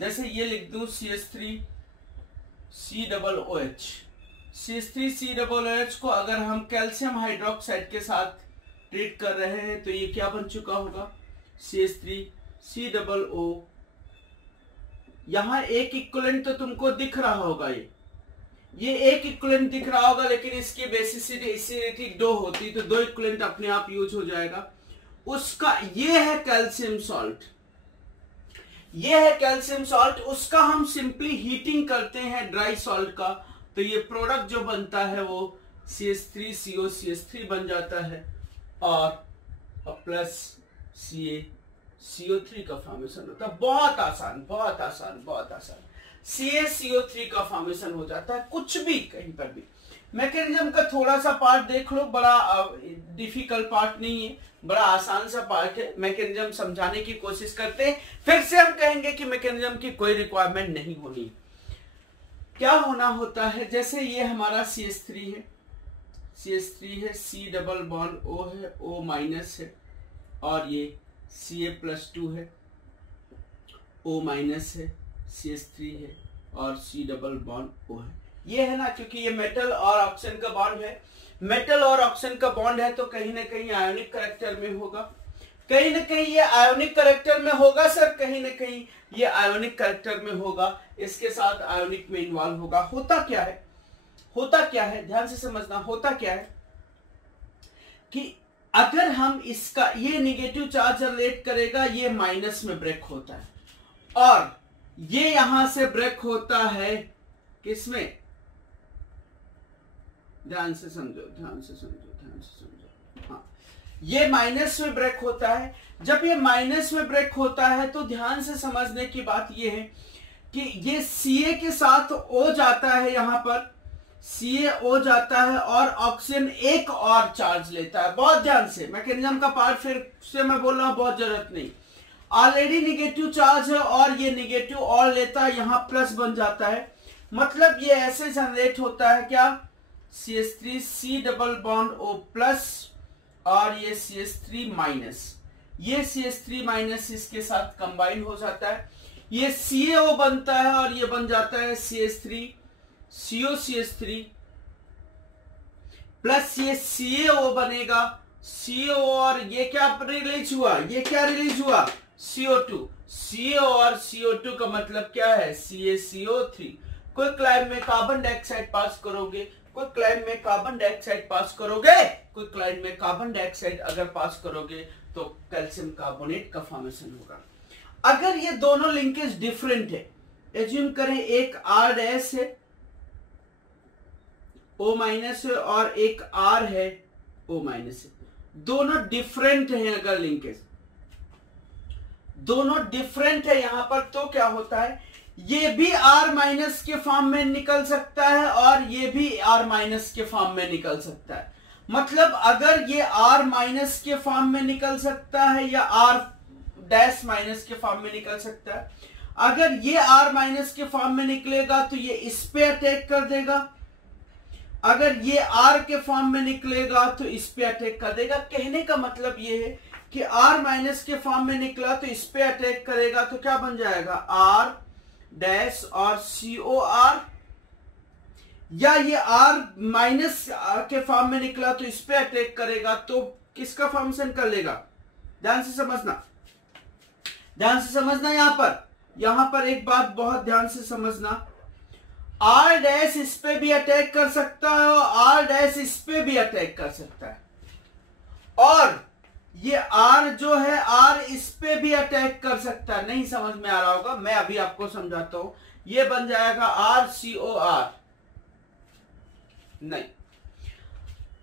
जैसे ये लिख दूं CH3 COOH, CH3 COOH को अगर हम कैल्शियम हाइड्रोक्साइड के साथ ट्रीट कर रहे हैं तो ये क्या बन चुका होगा, CH3 COO। यहां एक इक्विवेलेंट तो तुमको दिख रहा होगा, ये एक इक्विवेलेंट दिख रहा होगा, लेकिन इसकी बेसिसिटी 2 होती तो 2 इक्विवेलेंट अपने आप यूज हो जाएगा। उसका ये है कैल्शियम सॉल्ट, ये है कैल्शियम सॉल्ट, उसका हम सिंपली हीटिंग करते हैं ड्राई सॉल्ट का, तो ये प्रोडक्ट जो बनता है वो CH3CO CH3 बन जाता है और प्लस CaCO3 का फॉर्मेशन होता है। बहुत आसान, बहुत आसान, बहुत आसान, CaCO3 का फॉर्मेशन हो जाता है, कुछ भी कहीं पर भी। मैकेनिज्म का थोड़ा सा पार्ट देख लो, बड़ा डिफिकल्ट पार्ट नहीं है, बड़ा आसान सा पार्ट है। मैकेनिज्म समझाने की कोशिश करते हैं, फिर से हम कहेंगे कि मैकेनिज्म की कोई रिक्वायरमेंट नहीं होनी। क्या होना होता है, जैसे ये हमारा CH3 है, CH3 है, C डबल बॉन्ड O है, O माइनस है और ये Ca+2 है, O- है, CH3 है और C डबल बॉन्ड O है। ये है ना, क्योंकि ये मेटल और ऑक्सीजन का बॉन्ड है। मेटल और ऑक्सीजन का बॉन्ड है तो कहीं ना कहीं आयोनिक कैरेक्टर में होगा, कहीं ना कहीं ये आयोनिक कैरेक्टर में होगा सर, कहीं ना कहीं ये आयोनिक कैरेक्टर में होगा, इसके साथ आयोनिक में इन्वॉल्व होगा। होता क्या है, होता क्या है, ध्यान से समझना, होता क्या है कि अगर हम इसका ये निगेटिव चार्ज जनरेट करेगा, ये माइनस में ब्रेक होता है और ये यहां से ब्रेक होता है किसमें, ध्यान से समझो, ध्यान से समझो, ध्यान से समझो। हाँ, ये माइनस में ब्रेक होता है। जब ये माइनस में ब्रेक होता है तो ध्यान से समझने की बात ये है कि ये Ca के साथ O जाता है, यहां पर CaO जाता है और ऑक्सीजन एक और चार्ज लेता है। बहुत ध्यान से, मैकेनिज्म का पार्ट फिर से मैं बोल रहा हूं, बहुत जरूरत नहीं। ऑलरेडी निगेटिव चार्ज है और ये निगेटिव और लेता है, यहां प्लस बन जाता है। मतलब ये ऐसे जनरेट होता है क्या, CH3 C double bond O plus और ये CH3 माइनस, ये CH3 माइनस इसके साथ कंबाइन हो जाता है, ये CaO बनता है और ये बन जाता है CH3 COCH3 प्लस ये CaO बनेगा, CO और ये क्या रिलीज हुआ, ये क्या रिलीज हुआ, CO2, CO और CO2 का मतलब क्या है, CaCO3। कोई क्लाइम में कार्बन डाइऑक्साइड पास करोगे, कोई क्लाइम में कार्बन डाइऑक्साइड पास करोगे, कोई क्लाइम में कार्बन डाइऑक्साइड अगर पास करोगे तो कैल्शियम कार्बोनेट का फॉर्मेशन होगा। अगर ये दोनों लिंकेज डिफरेंट है, एज्यूम करें एक R डैश है, O माइनस है और एक R है, O माइनस है, दोनों डिफरेंट हैं, अगर लिंकेज दोनों डिफरेंट है यहां पर, तो क्या होता है, ये भी R माइनस के फॉर्म में निकल सकता है और ये भी R माइनस के फॉर्म में निकल सकता है। मतलब अगर ये R माइनस के फॉर्म में निकल सकता है या R डैश माइनस के फॉर्म में निकल सकता है, अगर ये R माइनस के फॉर्म में निकलेगा तो ये इस पे अटैक कर देगा, अगर ये R के फॉर्म में निकलेगा तो इस पे अटैक कर देगा। कहने का मतलब ये है कि R माइनस के फॉर्म में निकला तो इस पे अटैक करेगा, तो क्या बन जाएगा R डैश और COR, या ये R माइनस के फॉर्म में निकला तो इस पे अटैक करेगा तो किसका फॉर्मेशन कर लेगा। ध्यान से समझना, ध्यान से समझना, यहां पर एक बात बहुत ध्यान से समझना, R डैश इस पे भी अटैक कर सकता है और R डैश इस पे भी अटैक कर सकता है, और ये R जो है R इस पे भी अटैक कर सकता है। नहीं समझ में आ रहा होगा, मैं अभी आपको समझाता हूं। ये बन जाएगा RCOR। नहीं,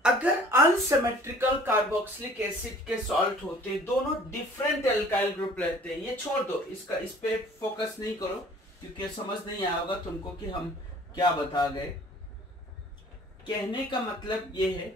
अगर अनसिमेट्रिकल कार्बोक्सिलिक एसिड के सॉल्ट होते, दोनों डिफरेंट एल्काइल ग्रुप लेते हैं, ये छोड़ दो, इसका इस पे फोकस नहीं करो क्योंकि समझ नहीं आया होगा तुमको कि हम क्या बता गए। कहने का मतलब ये है,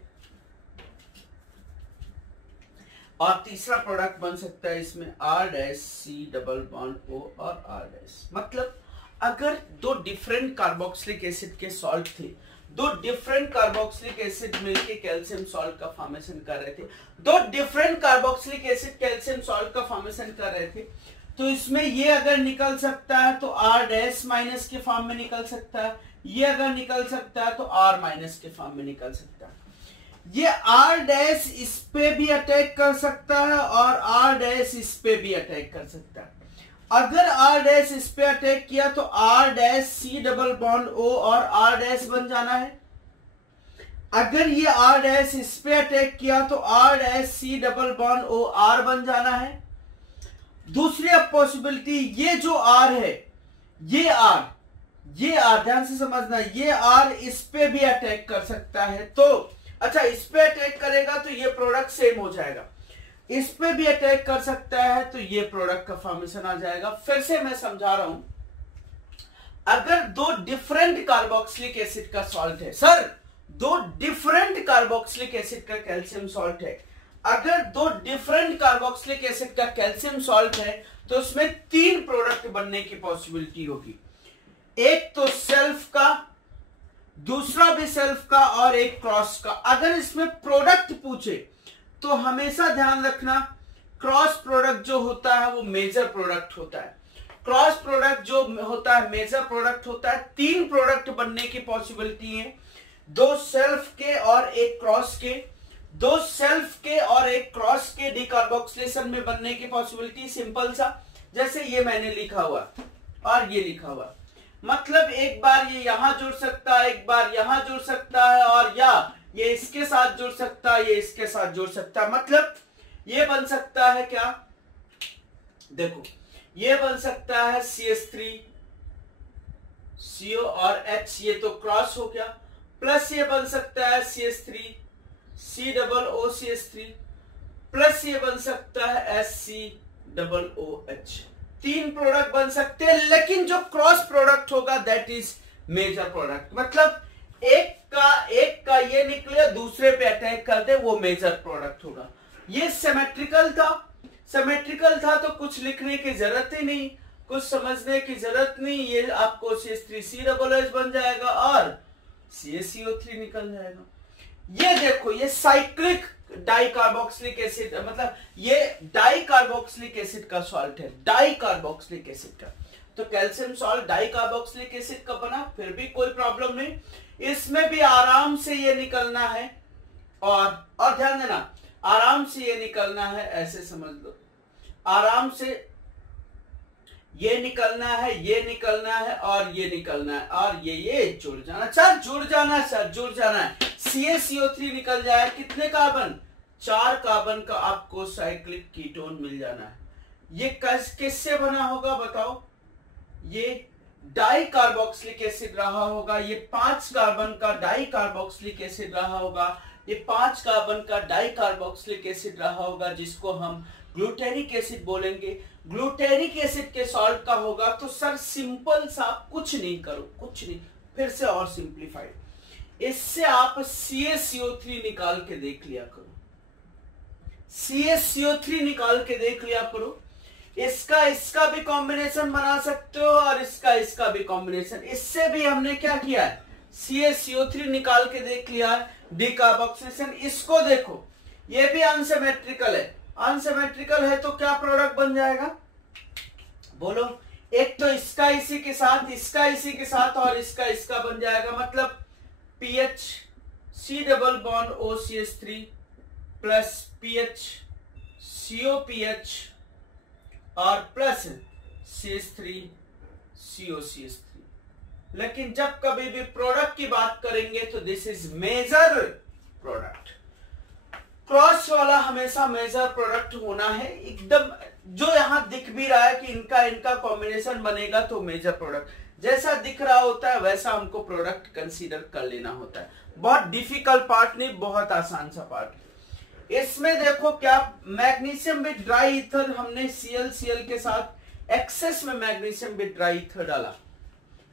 और तीसरा प्रोडक्ट बन सकता है इसमें R dash C double bond O और R डैश। मतलब अगर दो डिफरेंट कार्बोक्सिलिक एसिड के सॉल्ट थे, दो डिफरेंट कार्बोक्सिलिक एसिड मिलके कैल्शियम सॉल्ट का फॉर्मेशन कर रहे थे, दो different carboxylic acid calcium salt का फॉर्मेशन कर रहे थे, तो इसमें ये अगर निकल सकता है तो R डैश माइनस के फॉर्म में निकल सकता है, ये अगर निकल सकता है तो R माइनस के फॉर्म में निकल सकता है। ये R डैश इस पे भी अटैक कर सकता है और R डैश इस पे भी अटैक कर सकता है। अगर R डैश इस पे अटैक किया तो R dash C double bond O और R डैश बन जाना है। अगर ये R डैश इस पे अटैक किया तो R dash C double bond O R बन जाना है। दूसरी अब पॉसिबिलिटी, ये जो R है, ये R ध्यान से समझना, ये R इस पे भी अटैक कर सकता है। तो अच्छा, इस पे अटैक करेगा तो ये प्रोडक्ट सेम हो जाएगा, इस पे भी अटैक कर सकता है तो ये प्रोडक्ट का फॉर्मेशन आ जाएगा। फिर से मैं समझा रहा हूं, अगर दो डिफरेंट कार्बोक्सिलिक एसिड का सॉल्ट है, सर दो डिफरेंट कार्बोक्सिलिक एसिड का कैल्शियम सॉल्ट है, अगर दो डिफरेंट कार्बोक्सिलिक एसिड का कैल्शियम सॉल्ट है तो उसमें तीन प्रोडक्ट बनने की पॉसिबिलिटी होगी। एक तो सेल्फ का, दूसरा भी सेल्फ का और एक क्रॉस का। अगर इसमें प्रोडक्ट पूछे तो हमेशा ध्यान रखना क्रॉस प्रोडक्ट जो होता है वो मेजर प्रोडक्ट होता है। क्रॉस प्रोडक्ट जो होता है मेजर प्रोडक्ट होता है। 3 प्रोडक्ट बनने की पॉसिबिलिटी है, 2 सेल्फ के और एक क्रॉस के, 2 सेल्फ के और एक क्रॉस के डीकार्बोक्सिलेशन में बनने की पॉसिबिलिटी। सिंपल सा, जैसे ये मैंने लिखा हुआ और ये लिखा हुआ, मतलब एक बार ये यहां जुड़ सकता है, एक बार यहां जुड़ सकता है, और या ये इसके साथ जुड़ सकता है, ये इसके साथ जुड़ सकता है। मतलब ये बन सकता है क्या, देखो ये बन सकता है CH3 CO और H, ये तो क्रॉस हो गया, प्लस ये बन सकता है CH3 COOCH3 प्लस ये बन सकता है SCOOH। 3 प्रोडक्ट बन सकते हैं, लेकिन जो क्रॉस प्रोडक्ट होगा दैट इज मेजर प्रोडक्ट। मतलब एक का ये निकले दूसरे पे अटैक कर दे, वो मेजर प्रोडक्ट होगा। ये सिमेट्रिकल था तो कुछ लिखने की जरूरत ही नहीं, कुछ समझने की जरूरत नहीं। ये आपको CH3COOH बन जाएगा और CaCO3 निकल जाएगा। ये देखो, ये साइक्लिक डाइकार्बोक्सिलिक एसिड, मतलब ये डाइकार्बोक्सिलिक एसिड का सॉल्ट है, डाइकार्बोक्सिलिक एसिड का। तो कैल्शियम सॉल्ट डाइकार्बोक्सिलिक एसिड का बना, फिर भी कोई प्रॉब्लम नहीं, इसमें भी आराम से ये निकलना है। और ध्यान देना, आराम से ये निकलना है, ऐसे समझ लो, आराम से ये निकलना है, ये निकलना है और ये निकलना है, और ये जुड़ जाना, जुड़ जाना है। CaCO3 निकल जाए, कितने कार्बन, 4 कार्बन का आपको साइक्लिक कीटोन मिल जाना है। ये किससे बना होगा बताओ, ये डाइकार्बोक्सिलिक एसिड रहा होगा, ये 5 कार्बन का डाइकार्बोक्सिलिक एसिड रहा होगा, ये 5 कार्बन का डाइकार्बोक्सिलिक एसिड रहा होगा, जिसको हम ग्लूटेरिक एसिड बोलेंगे। ग्लूटेरिक एसिड के सॉल्ट का होगा। तो सर सिंपल सा, कुछ नहीं करो, कुछ नहीं, फिर से और सिंप्लीफाइड, इससे आप CaCO3 निकाल के देख लिया करो, CaCO3 निकाल के देख लिया करो। इसका भी कॉम्बिनेशन बना सकते हो और इसका भी कॉम्बिनेशन। इससे भी हमने क्या किया है, CaCO3 निकाल के देख लिया है, डीकार्बोक्सिलेशन। इसको देखो, ये भी अनसिमेट्रिकल है, अनसिमेट्रिकल है तो क्या प्रोडक्ट बन जाएगा बोलो, एक तो इसका इसी के साथ, इसका इसी के साथ, और इसका बन जाएगा। मतलब PH C double bond OCH3 plus PH COPH और प्लस CH3 COCH3। लेकिन जब कभी भी प्रोडक्ट की बात करेंगे तो this is major product. Cross वाला हमेशा मेजर प्रोडक्ट होना है एकदम, जो यहां दिख भी रहा है कि इनका कॉम्बिनेशन बनेगा तो मेजर प्रोडक्ट जैसा दिख रहा होता है वैसा हमको प्रोडक्ट कंसीडर कर लेना होता है। बहुत डिफिकल्ट पार्ट नहीं, बहुत आसान सा पार्ट। इसमें देखो क्या, मैग्नीशियम विद ड्राई ईथर हमने Cl के साथ एक्सेस में मैग्नीशियम विद ड्राई ईथर डाला।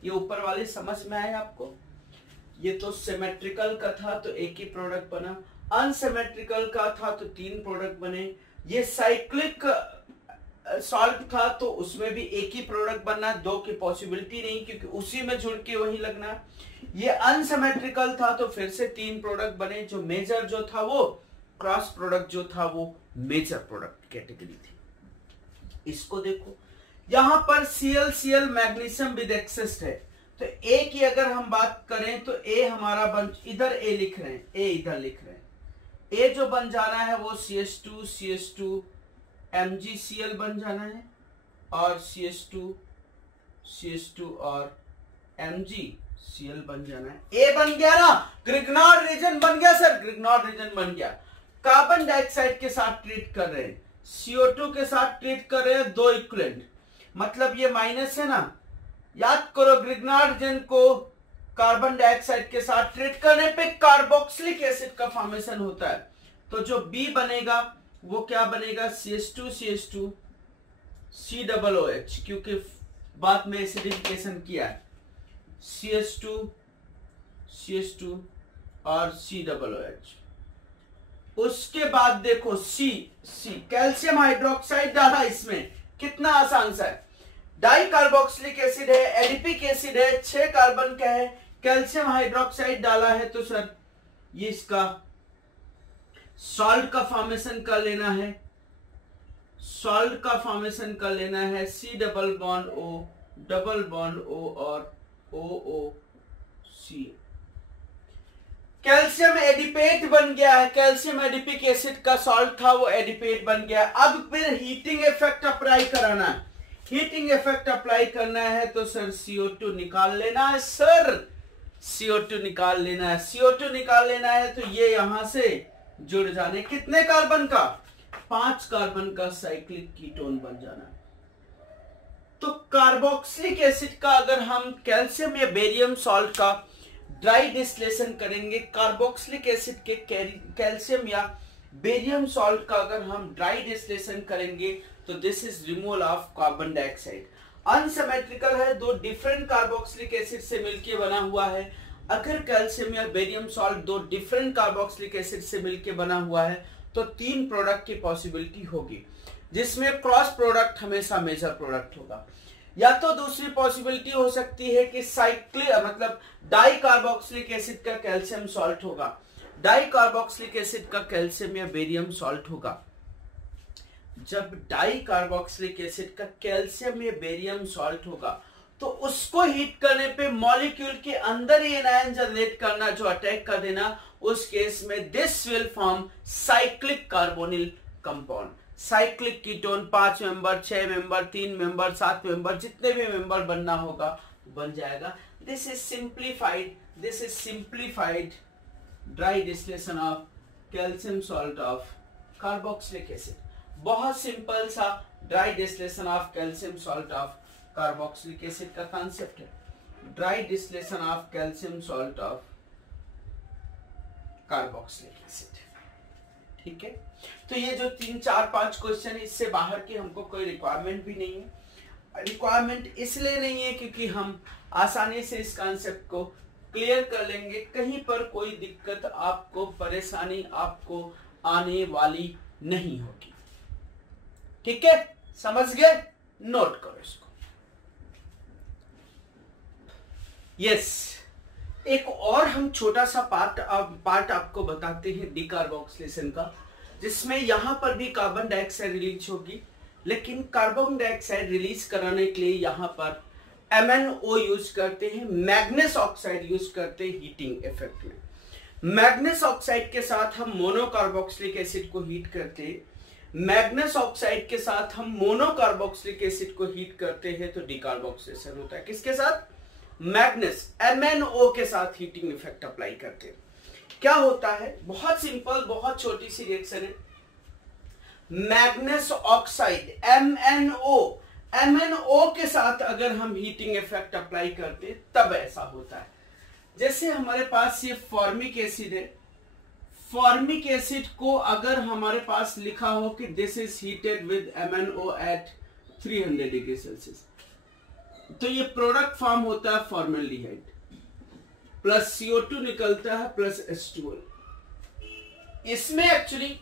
ये ऊपर वाले समझ में आए आपको? ये तो सिमेट्रिकल का था तो एक ही प्रोडक्ट बना, अनसिमेट्रिकल का था तो 3 प्रोडक्ट बने। ये साइक्लिक सॉल्ट था तो उसमें भी एक ही प्रोडक्ट बनना, 2 की पॉसिबिलिटी नहीं क्योंकि उसी में जुड़ के वही लगना। ये अनसिमेट्रिकल था तो फिर से 3 प्रोडक्ट बने। जो मेजर जो था वो क्रॉस प्रोडक्ट जो था वो मेजर प्रोडक्ट कैटेगरी थी। इसको देखो, यहां पर Cl मैग्नीशियम विद एक्सेस है तो ए की अगर हम बात करें तो ए हमारा बन, इधर ए लिख रहे हैं, ए इधर लिख रहे हैं, ए जो बन जाना है वो CH2 MgCl बन जाना है और CH2 और MgCl बन जाना है। ए बन गया ना, ग्रिग्नार्ड रीजन बन गया सर, ग्रिग्नार्ड रीजन बन गया। कार्बन डाइऑक्साइड के साथ ट्रीट कर रहे हैं, CO2 के साथ ट्रीट कर रहे हैं, 2 इक्विवेलेंट, मतलब ये माइनस है ना। याद करो ग्रिग्नार्ड रीजन को कार्बन डाइऑक्साइड के साथ ट्रीट करने पे कार्बोक्सिलिक एसिड का फॉर्मेशन होता है। तो जो B बनेगा वो क्या बनेगा, CH2 COOH, क्योंकि बाद में एसिडिफिकेशन किया है, CH2 और COOH। उसके बाद देखो C कैल्शियम हाइड्रोक्साइड डाला इसमें, कितना आसान सा है। डाइकार्बोक्सिलिक एसिड है, एडिपिक एसिड है, 6 कार्बन का है, कैल्शियम हाइड्रोक्साइड डाला है तो सर ये इसका सॉल्ट का फॉर्मेशन कर लेना है। सॉल्ट का फॉर्मेशन कर लेना है C double bond O double bond O और OOC। कैल्शियम एडिपेट बन गया है, कैल्शियम एडिपिक एसिड का सॉल्ट था वो एडिपेट बन गया। अब फिर हीटिंग इफेक्ट अप्लाई कराना है, हीटिंग इफेक्ट अप्लाई करना है तो सर CO2 निकाल लेना है, सर CO2 निकाल लेना है, CO2 निकाल लेना है तो ये यहां से जुड़ जाने, कितने कार्बन का, 5 कार्बन का साइक्लिक कीटोन बन जाना। तो कार्बोक्सिलिक एसिड का अगर हम कैल्शियम या बेरियम सॉल्ट का ड्राई डिस्टिलेशन करेंगे, कार्बोक्सिलिक एसिड के कैल्शियम या बेरियम सॉल्ट का अगर हम ड्राई डिस्टिलेशन करेंगे तो this is removal of carbon dioxide. Unsymmetrical है, दो डिफरेंट कार्बोक्सिलिक एसिड से मिलकर बना हुआ है। अगर कैल्शियम या बेरियम सॉल्ट दो डिफरेंट कार्बोक्सिलिक एसिड से मिलकर बना हुआ है तो 3 प्रोडक्ट की पॉसिबिलिटी होगी, जिसमें क्रॉस प्रोडक्ट हमेशा मेजर प्रोडक्ट होगा। या तो दूसरी पॉसिबिलिटी हो सकती है कि साइक्लिक मतलब डाई कार्बोक्सिलिक एसिड का कैल्शियम सॉल्ट होगा, डाई कार्बोक्सिलिक एसिड का कैल्शियम या बेरियम सॉल्ट होगा। जब डाई कार्बोक्सिलिक एसिड का कैल्शियम या बेरियम सॉल्ट होगा तो उसको हीट करने पे मॉलिक्यूल के अंदर ही एनायन जनरेट करना, जो अटैक कर देना, उस केस में this will form cyclic carbonyl compound. Cyclic ketone 5 member, 6 member, 3 member, 7 member, जितने भी मेंबर बनना होगा बन जाएगा। This is simplified dry distillation of calcium salt of carboxylic acid. बहुत सिंपल सा dry distillation of calcium salt of carboxylic acid का concept है, dry distillation of calcium salt of carboxylic acid. ठीक है, तो ये जो 3, 4, 5 क्वेश्चन है, इससे बाहर की हमको कोई रिक्वायरमेंट भी नहीं है। रिक्वायरमेंट इसलिए नहीं है क्योंकि हम आसानी से इस कॉन्सेप्ट को क्लियर कर लेंगे, कहीं पर कोई दिक्कत आपको, परेशानी आपको आने वाली नहीं होगी। ठीक है, समझ गए, नोट करो इसको। यस, एक और हम छोटा सा पार्ट आपको बताते हैं डीकार्बोक्सिलेशन का, जिसमें यहां पर भी कार्बन डाइऑक्साइड रिलीज होगी, लेकिन कार्बन डाइऑक्साइड रिलीज कराने के लिए यहां पर MnO यूज करते हैं, मैग्नीज ऑक्साइड यूज करते हैं हीटिंग इफेक्ट में। मैग्नीज ऑक्साइड के साथ हम मोनोकार्बोक्सिलिक एसिड को हीट करते हैं, मैग्नीज ऑक्साइड के साथ हम मोनोकार्बोक्सिलिक एसिड को हीट करते हैं तो डीकार्बोक्सिलेशन होता है। किसके साथ? मैग्नीज, MnO के साथ हीटिंग इफेक्ट अप्लाई करते हैं। क्या होता है? बहुत सिंपल, बहुत छोटी सी रिएक्शन है। मैग्नीज ऑक्साइड MnO के साथ अगर हम हीटिंग इफेक्ट अप्लाई करते तब ऐसा होता है। जैसे हमारे पास ये फॉर्मिक एसिड है, फॉर्मिक एसिड को अगर हमारे पास लिखा हो कि this is heated with MnO at 300 degree Celsius, तो ये प्रोडक्ट फॉर्म होता है फॉर्मल्डिहाइड, प्लस CO2 निकलता है प्लस H2O। इसमें एक्चुअली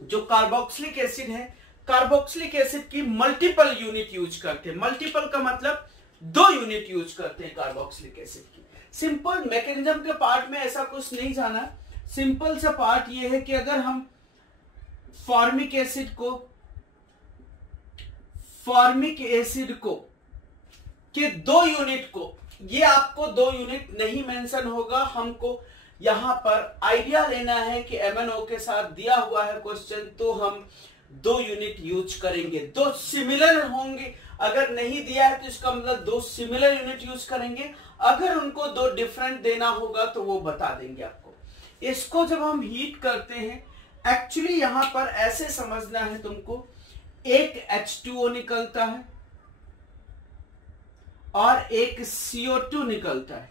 जो कार्बोक्सिलिक एसिड है, कार्बोक्सिलिक एसिड की मल्टीपल यूनिट यूज करते हैं। मल्टीपल का मतलब 2 यूनिट यूज करते हैं कार्बोक्सिलिक एसिड की। सिंपल मैकेनिज्म के पार्ट में ऐसा कुछ नहीं जाना, सिंपल सा पार्ट ये है कि अगर हम फॉर्मिक एसिड को के 2 यूनिट को, ये आपको 2 यूनिट नहीं मेंशन होगा, हमको यहां पर आइडिया लेना है कि MnO के साथ दिया हुआ है क्वेश्चन तो हम 2 यूनिट यूज करेंगे, 2 सिमिलर होंगे। अगर नहीं दिया है तो इसका मतलब 2 सिमिलर यूनिट यूज करेंगे, अगर उनको 2 डिफरेंट देना होगा तो वो बता देंगे आपको। इसको जब हम हीट करते हैं, एक्चुअली यहां पर ऐसे समझना है तुमको, एक H2O निकलता है और एक CO2 निकलता है,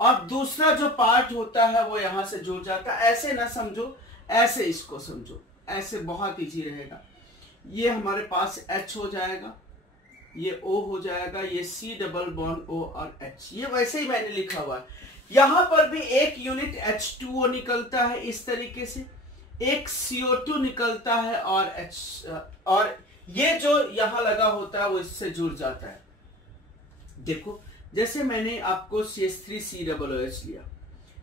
और दूसरा जो पार्ट होता है वो यहां से जुड़ जाता है। ऐसे ना समझो, ऐसे इसको समझो, ऐसे बहुत इजी रहेगा। ये हमारे पास H हो जाएगा, ये O हो जाएगा, ये C डबल बॉन्ड O और H, ये वैसे ही मैंने लिखा हुआ है। यहां पर भी एक यूनिट H2O निकलता है इस तरीके से, एक CO2 निकलता है और ये जो यहां लगा होता है वो इससे जुड़ जाता है। देखो, जैसे मैंने आपको CH3COOH लिया,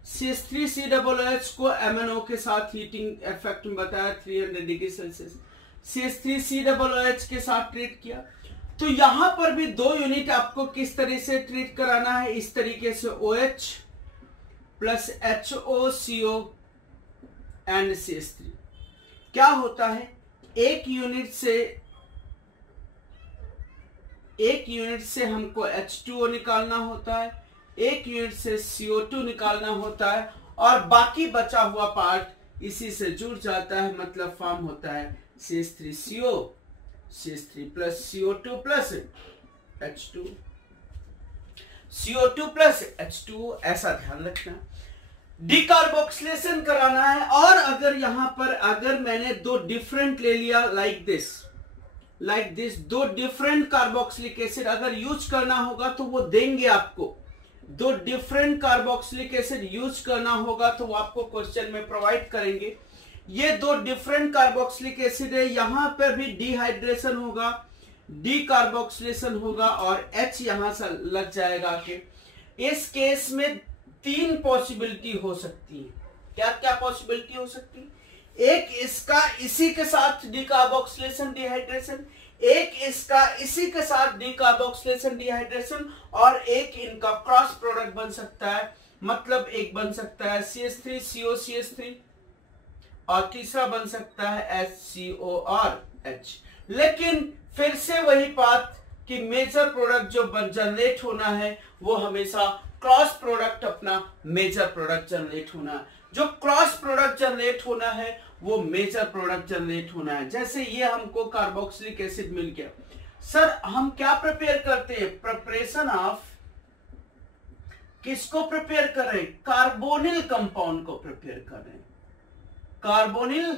CH3COOH को MnO के साथ हीटिंग इफेक्ट में बताया 300 डिग्री सेल्सियस। CH3COOH के साथ ट्रीट किया। तो यहां पर भी 2 यूनिट आपको किस तरह से ट्रीट कराना है, इस तरीके से OH plus HOCO and CH3। क्या होता है, एक यूनिट से हमको H2O निकालना होता है, एक यूनिट से CO2 निकालना होता है, और बाकी बचा हुआ पार्ट इसी से जुड़ जाता है, मतलब फॉर्म होता है CH3CO, CH3 plus CO2 plus H2, CO2 plus H2O, ऐसा ध्यान रखना। डिकार्बोक्सिलेशन कराना है, और अगर यहां पर अगर मैंने 2 डिफरेंट ले लिया like this 2 different carboxylic acid अगर यूज करना होगा तो वो देंगे आपको। 2 डिफरेंट कार्बोक्सिलिक एसिड यूज करना होगा तो वो आपको क्वेश्चन में प्रोवाइड करेंगे। ये 2 डिफरेंट कार्बोक्सिलिक एसिड है, यहां पर भी डिहाइड्रेशन होगा, डिकार्बोक्सिलेशन होगा, और H यहां से लग जाएगा कि इस केस में 3 पॉसिबिलिटी हो सकती है। क्या क्या पॉसिबिलिटी हो सकती है? एक इसका इसी के साथ डिकार्बोक्सिलेशन डिहाइड्रेशन, एक इसका इसी के साथ डिकार्बोक्सिलेशन डिहाइड्रेशन, और एक इनका क्रॉस प्रोडक्ट बन सकता है। मतलब एक बन सकता है CH3CO CH3, और तीसरा बन सकता है HCO और H। लेकिन फिर से वही बात कि मेजर प्रोडक्ट जो जनरेट होना है वो हमेशा क्रॉस प्रोडक्ट अपना मेजर प्रोडक्ट जनरेट होना है। जो क्रॉस प्रोडक्ट जनरेट होना है वो मेजर प्रोडक्ट जनरेट होना है। जैसे ये हमको कार्बोक्सिलिक एसिड मिल गया, सर हम क्या प्रिपेयर करते हैं? प्रिपरेशन ऑफ किसको प्रिपेयर कर रहे हैं? कार्बोनिल कंपाउंड को प्रिपेयर कर रहे हैं, कार्बोनिल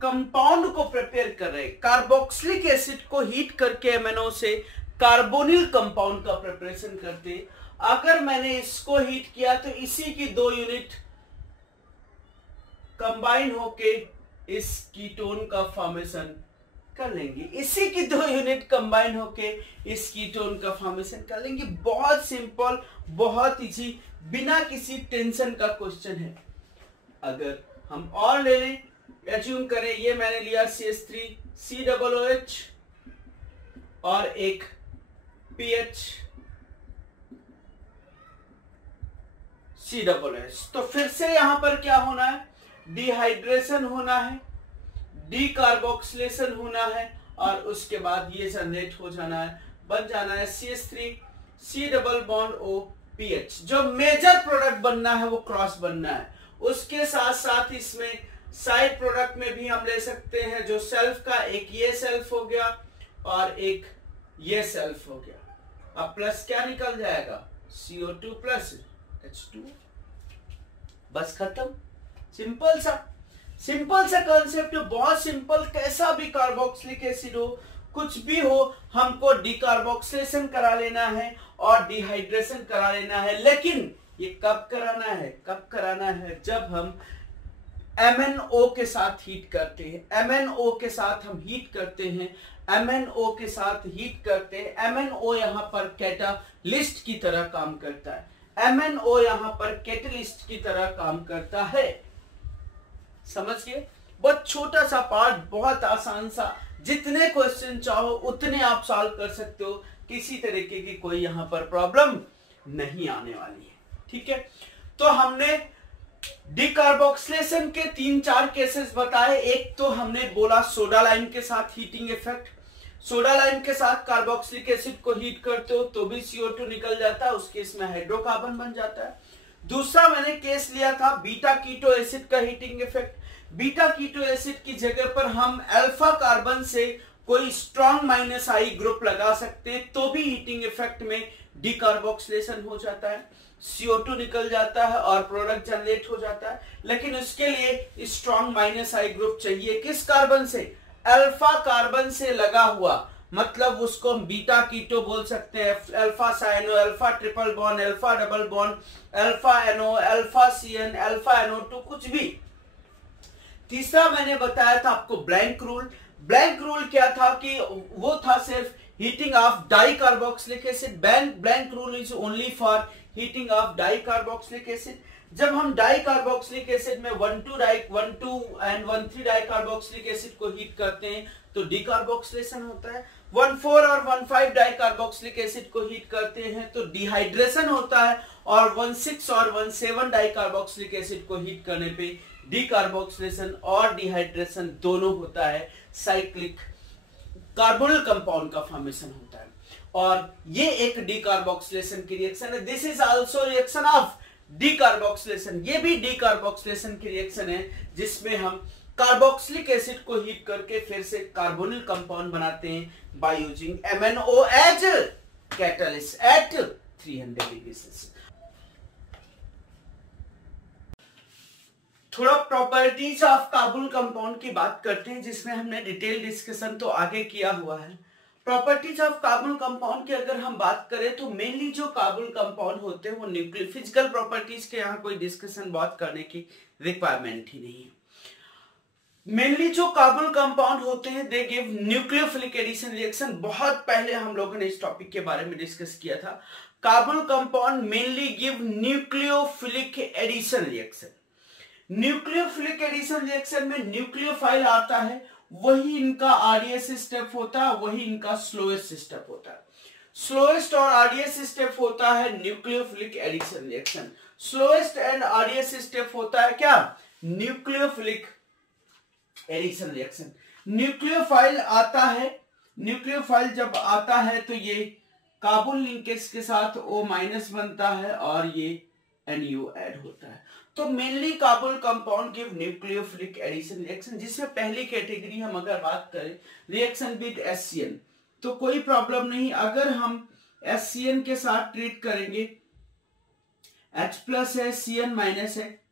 कंपाउंड को प्रिपेयर कर रहे हैं। कार्बोक्सिलिक एसिड को हीट करके MnO से कार्बोनिल कंपाउंड का प्रिपरेशन करते हैं। अगर मैंने इसको हीट किया तो इसी की 2 यूनिट कंबाइन होके इस कीटोन का फॉर्मेशन कर लेंगे, इसी की 2 यूनिट कंबाइन होके इस कीटोन का फॉर्मेशन कर लेंगे। बहुत सिंपल, बहुत इजी, बिना किसी टेंशन का क्वेश्चन है। अगर हम और ले लें, एज्यूम करें ये मैंने लिया CH3COOH और एक PHCOOH, तो फिर से यहां पर क्या होना है? डिहाइड्रेशन होना है, डिकार्बोक्सिलेशन होना है, और उसके बाद ये जनरेट हो जाना है, बन जाना है CH3COPH। जो मेजर प्रोडक्ट बनना है वो क्रॉस बनना है। उसके साथ साथ इसमें साइड प्रोडक्ट में भी हम ले सकते हैं, जो सेल्फ का एक ये सेल्फ हो गया और एक ये सेल्फ हो गया। अब प्लस क्या निकल जाएगा? CO2 प्लस H2, बस खत्म। सिंपल सा कॉन्सेप्ट, बहुत सिंपल। कैसा भी कार्बोक्सिलिक एसिड हो, कुछ भी हो, हमको डिकार्बोक्सिलेशन करा लेना है और डिहाइड्रेशन करा लेना है। लेकिन ये कब कराना है? कब कराना है? जब हम MnO के साथ हीट करते हैं। MnO के साथ हम हीट करते हैं, MnO के साथ हीट करते हैं। MnO यहां पर कैटालिस्ट की तरह काम करता है, MnO यहां पर कैटलिस्ट की तरह काम करता है। समझ गए? बहुत छोटा सा पार्ट, बहुत आसान सा, जितने क्वेश्चन चाहो उतने आप सॉल्व कर सकते हो, किसी तरीके की कोई यहां पर प्रॉब्लम नहीं आने वाली है। ठीक है, तो हमने डिकार्बोक्सिलेशन के 3-4 केसेस बताए। एक तो हमने बोला सोडा लाइम के साथ हीटिंग इफेक्ट, सोडा लाइम के साथ कार्बोक्सिलिक एसिड को हीट करते हो तो भी CO2 निकल जाता है, उस केस में हाइड्रोकार्बन बन जाता है। दूसरा मैंने केस लिया था बीटा कीटो एसिड का heating effect. Beta keto acid की जगह पर हम अल्फा कार्बन से कोई स्ट्रॉन्ग -I ग्रुप लगा सकते हैं तो भी हीटिंग इफेक्ट में डिकार्बोक्सिलेशन हो जाता है, CO2 निकल जाता है और प्रोडक्ट जनरेट हो जाता है। लेकिन उसके लिए स्ट्रॉन्ग -I ग्रुप चाहिए। किस कार्बन से? अल्फा कार्बन से लगा हुआ, मतलब उसको हम बीटा कीटो बोल सकते हैं। Alpha cyano, alpha triple bond, alpha double bond, alpha NO, alpha CN, alpha NO2, कुछ भी। तीसरा मैंने बताया था आपको ब्लैंक रूल। ब्लैंक रूल क्या था कि वो था सिर्फ heating of dicarboxylic acid. Blank rule is only for heating of dicarboxylic acid. जब हम डाई कार्बोक्सिलिक एसिड में 1,2 एंड 1,3 डाई कार्बोक्सिलिक एसिड को हीट करते हैं तो डीकार्बोक्सिलेशन होता है। 1,4 और 1,5 डाई कार्बोक्सिलिक एसिड को हीट करते हैं तो डिहाइड्रेशन होता है, और 1,6 और 1,7 डाई कार्बोक्सिलिक एसिड को हीट करने पे डीकार्बोक्सिलेशन और डिहाइड्रेशन दोनों होता है। साइक्लिक कार्बोनिल कंपाउंड का फॉर्मेशन होता है, और ये एक डीकार्बोक्सिलेशन की रिएक्शन है। This is also reaction of decarboxylation. ये भी डीकार्बोक्सिलेशन की रिएक्शन है जिसमें हम कार्बोक्सिलिक एसिड को हीट करके फिर से कार्बोनिल कंपाउंड बनाते हैं by using MnO as catalyst at 300 degree Celsius. थोड़ा प्रॉपर्टीज ऑफ कार्बोनिल कंपाउंड की बात करते हैं जिसमें हमने डिटेल डिस्कशन तो आगे किया हुआ है। प्रॉपर्टीज ऑफ कार्बोनिल कंपाउंड की अगर हम बात करें तो मेनली जो कार्बोनिल कंपाउंड होते हैं वो न्यूक्लियर फिजिकल प्रॉपर्टीज के यहाँ कोई डिस्कशन बहुत करने की रिक्वायरमेंट ही नहीं है। मेनली जो कार्बोनिल कंपाउंड होते हैं they give nucleophilic addition reaction. बहुत पहले हम लोगों ने इस टॉपिक के बारे में डिस्कस किया था। Carbonyl compound mainly give nucleophilic addition reaction. Nucleophilic addition reaction में न्यूक्लियोफाइल आता है, वही इनका आरडीएस स्टेप होता है, वही इनका स्लोएस्ट स्टेप होता है। स्लोएस्ट और आरडीएस स्टेप होता है nucleophilic addition reaction. Slowest and RDS step होता है क्या? Nucleophilic addition reaction. न्यूक्लियोफाइल आता है, न्यूक्लियोफाइल जब आता है तो ये कार्बन लिंकेज के साथ O- बनता है और ये NU ऐड होता है। तो mainly carbonyl compound give nucleophilic addition reaction, जिसमें पहली कैटेगरी हम अगर बात करें रिएक्शन विद HCN तो कोई प्रॉब्लम नहीं। अगर हम HCN के साथ ट्रीट करेंगे, H+ है, CN- है,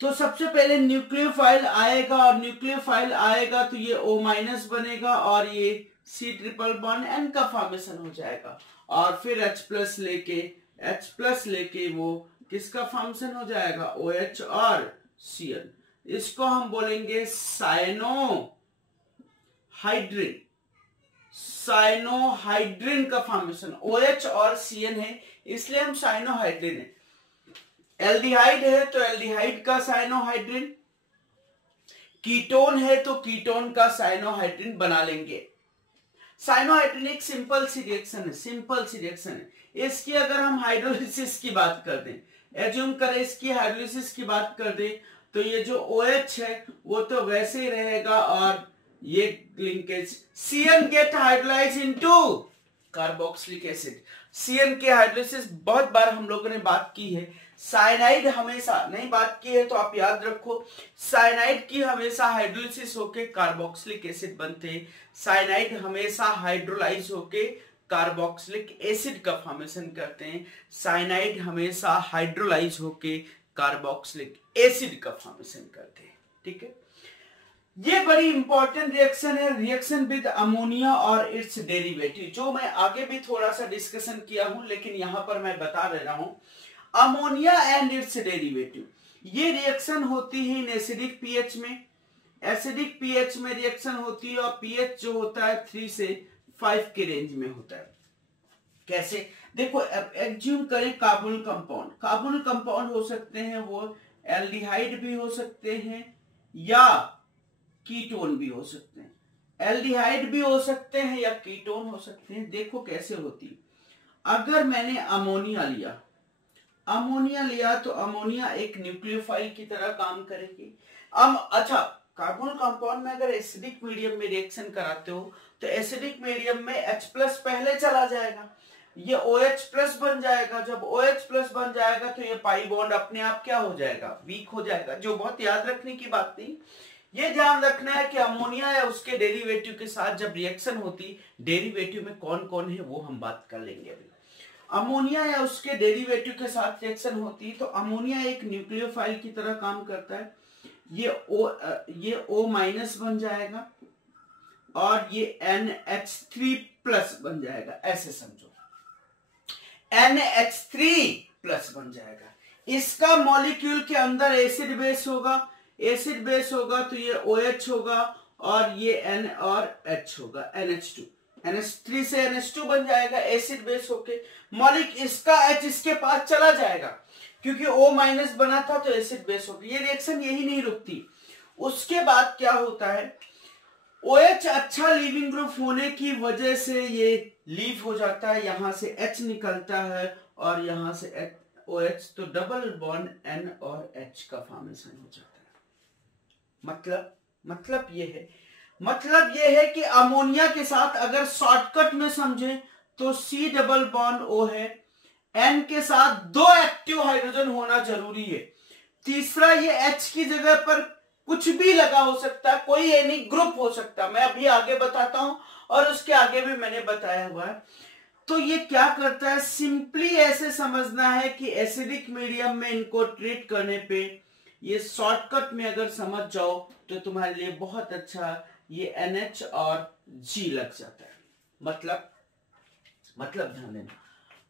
तो सबसे पहले न्यूक्लियोफाइल आएगा, और न्यूक्लियोफाइल आएगा तो ये O- बनेगा और ये C++ N का फॉर्मेशन हो जाएगा, और फिर H+ लेके वो किसका फॉर्मेशन हो जाएगा? OH और Cn। इसको हम बोलेंगे साइनोहाइड्रिन। साइनोहाइड्रिन का फॉर्मेशन OH और Cn है इसलिए हम साइनोहाइड्रिन है। एल्डिहाइड है तो एल्डिहाइड का साइनोहाइड्रिन, कीटोन है तो कीटोन का साइनोहाइड्रिन बना लेंगे। साइनोहाइड्रिन एक सिंपल सी रिएक्शन है, सिंपल सी रिएक्शन है। इसकी अगर हम हाइड्रोलिसिस की बात कर दें, एज्यूम करें इसकी हाइड्रोलिसिस की बात कर दें तो ये जो OH है वो तो वैसे ही रहेगा, और ये linkage Cn get hydrolyze into carboxylic acid. Cn के हाइड्रोलिसिस बहुत बार हम लोगों ने बात की है। साइनाइड हमेशा नहीं बात की है तो आप याद रखो, साइनाइड की हमेशा हाइड्रोलिसिस होके कार्बोक्सिलिक एसिड बनते हैं। साइनाइड हमेशा हाइड्रोलाइज होके कार्बोक्सिलिक एसिड का फॉर्मेशन करते हैं। साइनाइड हमेशा हाइड्रोलाइज होके कार्बोक्सिलिक एसिड का फॉर्मेशन करते हैं। ठीक है, ये बड़ी इंपॉर्टेंट रिएक्शन है, रिएक्शन विद अमोनिया और इट्स डेरिवेटिव, जो मैं आगे भी थोड़ा सा डिस्कशन किया हूं लेकिन यहां पर मैं बता दे रहा हूं। अमोनिया एंड इट्स डेरिवेटिव, ये रिएक्शन होती है इन एसिडिक पीएच में। एसिडिक पीएच में रिएक्शन होती है और पीएच जो होता है 3 से 5 के रेंज में होता है। कैसे? देखो, एज्यूम करें कार्बोनिल कंपाउंड। कार्बोनिल कंपाउंड हो सकते हैं वो एल्डिहाइड भी हो सकते हैं या कीटोन भी हो सकते हैं। एल्डिहाइड भी हो सकते हैं या कीटोन हो सकते हैं। देखो कैसे होती है। अगर मैंने अमोनिया लिया तो अमोनिया एक न्यूक्लियोफाइल की तरह काम करेगी। अच्छा, कार्बोनिल कंपाउंड में अगर एसिडिक मीडियम में रिएक्शन कराते हो तो एसिडिक मीडियम में H+ पहले चला जाएगा, ये OH+ बन जाएगा। जब OH+ बन जाएगा तो ये पाई बॉन्ड अपने आप क्या हो जाएगा? वीक हो जाएगा, जो बहुत याद रखने की बात नहीं। ये ध्यान रखना है कि अमोनिया या उसके डेरिवेटिव के साथ जब रिएक्शन होती, डेरिवेटिव में कौन कौन है वो हम बात कर लेंगे अभी। अमोनिया या उसके डेरिवेटिव के साथ रिएक्शन होती तो अमोनिया एक न्यूक्लियोफाइल की तरह काम करता है। ये O- बन जाएगा और ये NH3+ बन जाएगा, ऐसे समझो, NH3+ बन जाएगा। इसका मॉलिक्यूल के अंदर एसिड बेस होगा, एसिड बेस होगा तो ये OH होगा और ये N और H होगा, NH2। NH3 से NH2 बन जाएगा एसिड बेस होके। मॉलिक इसका H इसके पास चला जाएगा क्योंकि O माइनस बना था तो एसिड बेस होगी। ये रिएक्शन यही नहीं रुकती, उसके बाद क्या होता है, OH अच्छा लीविंग ग्रुप होने की वजह से ये लीव हो जाता है, यहां से H निकलता है और यहां से OH, तो डबल बॉन्ड N और H का फॉर्मेशन हो जाता है। मतलब ये है कि अमोनिया के साथ अगर शॉर्टकट में समझे तो C डबल बॉन्ड O है, N के साथ 2 एक्टिव हाइड्रोजन होना जरूरी है। तीसरा, ये H की जगह पर कुछ भी लगा हो सकता है, कोई एनी ग्रुप हो सकता है, मैं अभी आगे बताता हूं और उसके आगे भी मैंने बताया हुआ है। तो ये क्या करता है, सिंपली ऐसे समझना है कि एसिडिक मीडियम में इनको ट्रीट करने पे ये शॉर्टकट में अगर समझ जाओ तो तुम्हारे लिए बहुत अच्छा ये NH और G लग जाता है। मतलब ध्यान देना,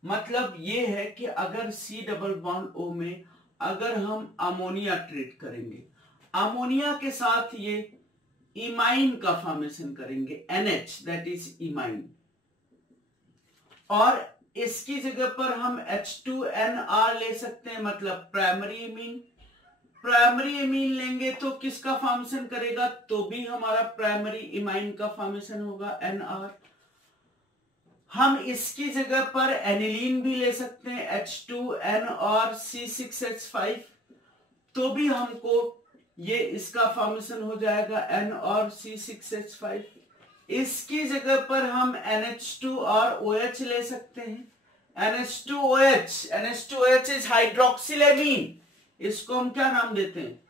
मतलब ये है कि अगर C डबल बॉन्ड O में अगर हम अमोनिया ट्रीट करेंगे, अमोनिया के साथ ये इमाइन का फॉर्मेशन करेंगे, NH दैट इज इमाइन, और इसकी जगह पर हम H2NR ले सकते हैं, मतलब प्राइमरी इमीन लेंगे तो किसका फॉर्मेशन करेगा, तो भी हमारा प्राइमरी इमाइन का फॉर्मेशन होगा NR। हम इसकी जगह पर एनिलीन भी ले सकते हैं H2N और C6H5, तो भी हमको ये इसका फॉर्मेशन हो जाएगा N और C6H5। इसकी जगह पर हम NH2 और OH ले सकते हैं, NH2OH इज हाइड्रोक्सिल एमीन, इसको हम क्या नाम देते हैं,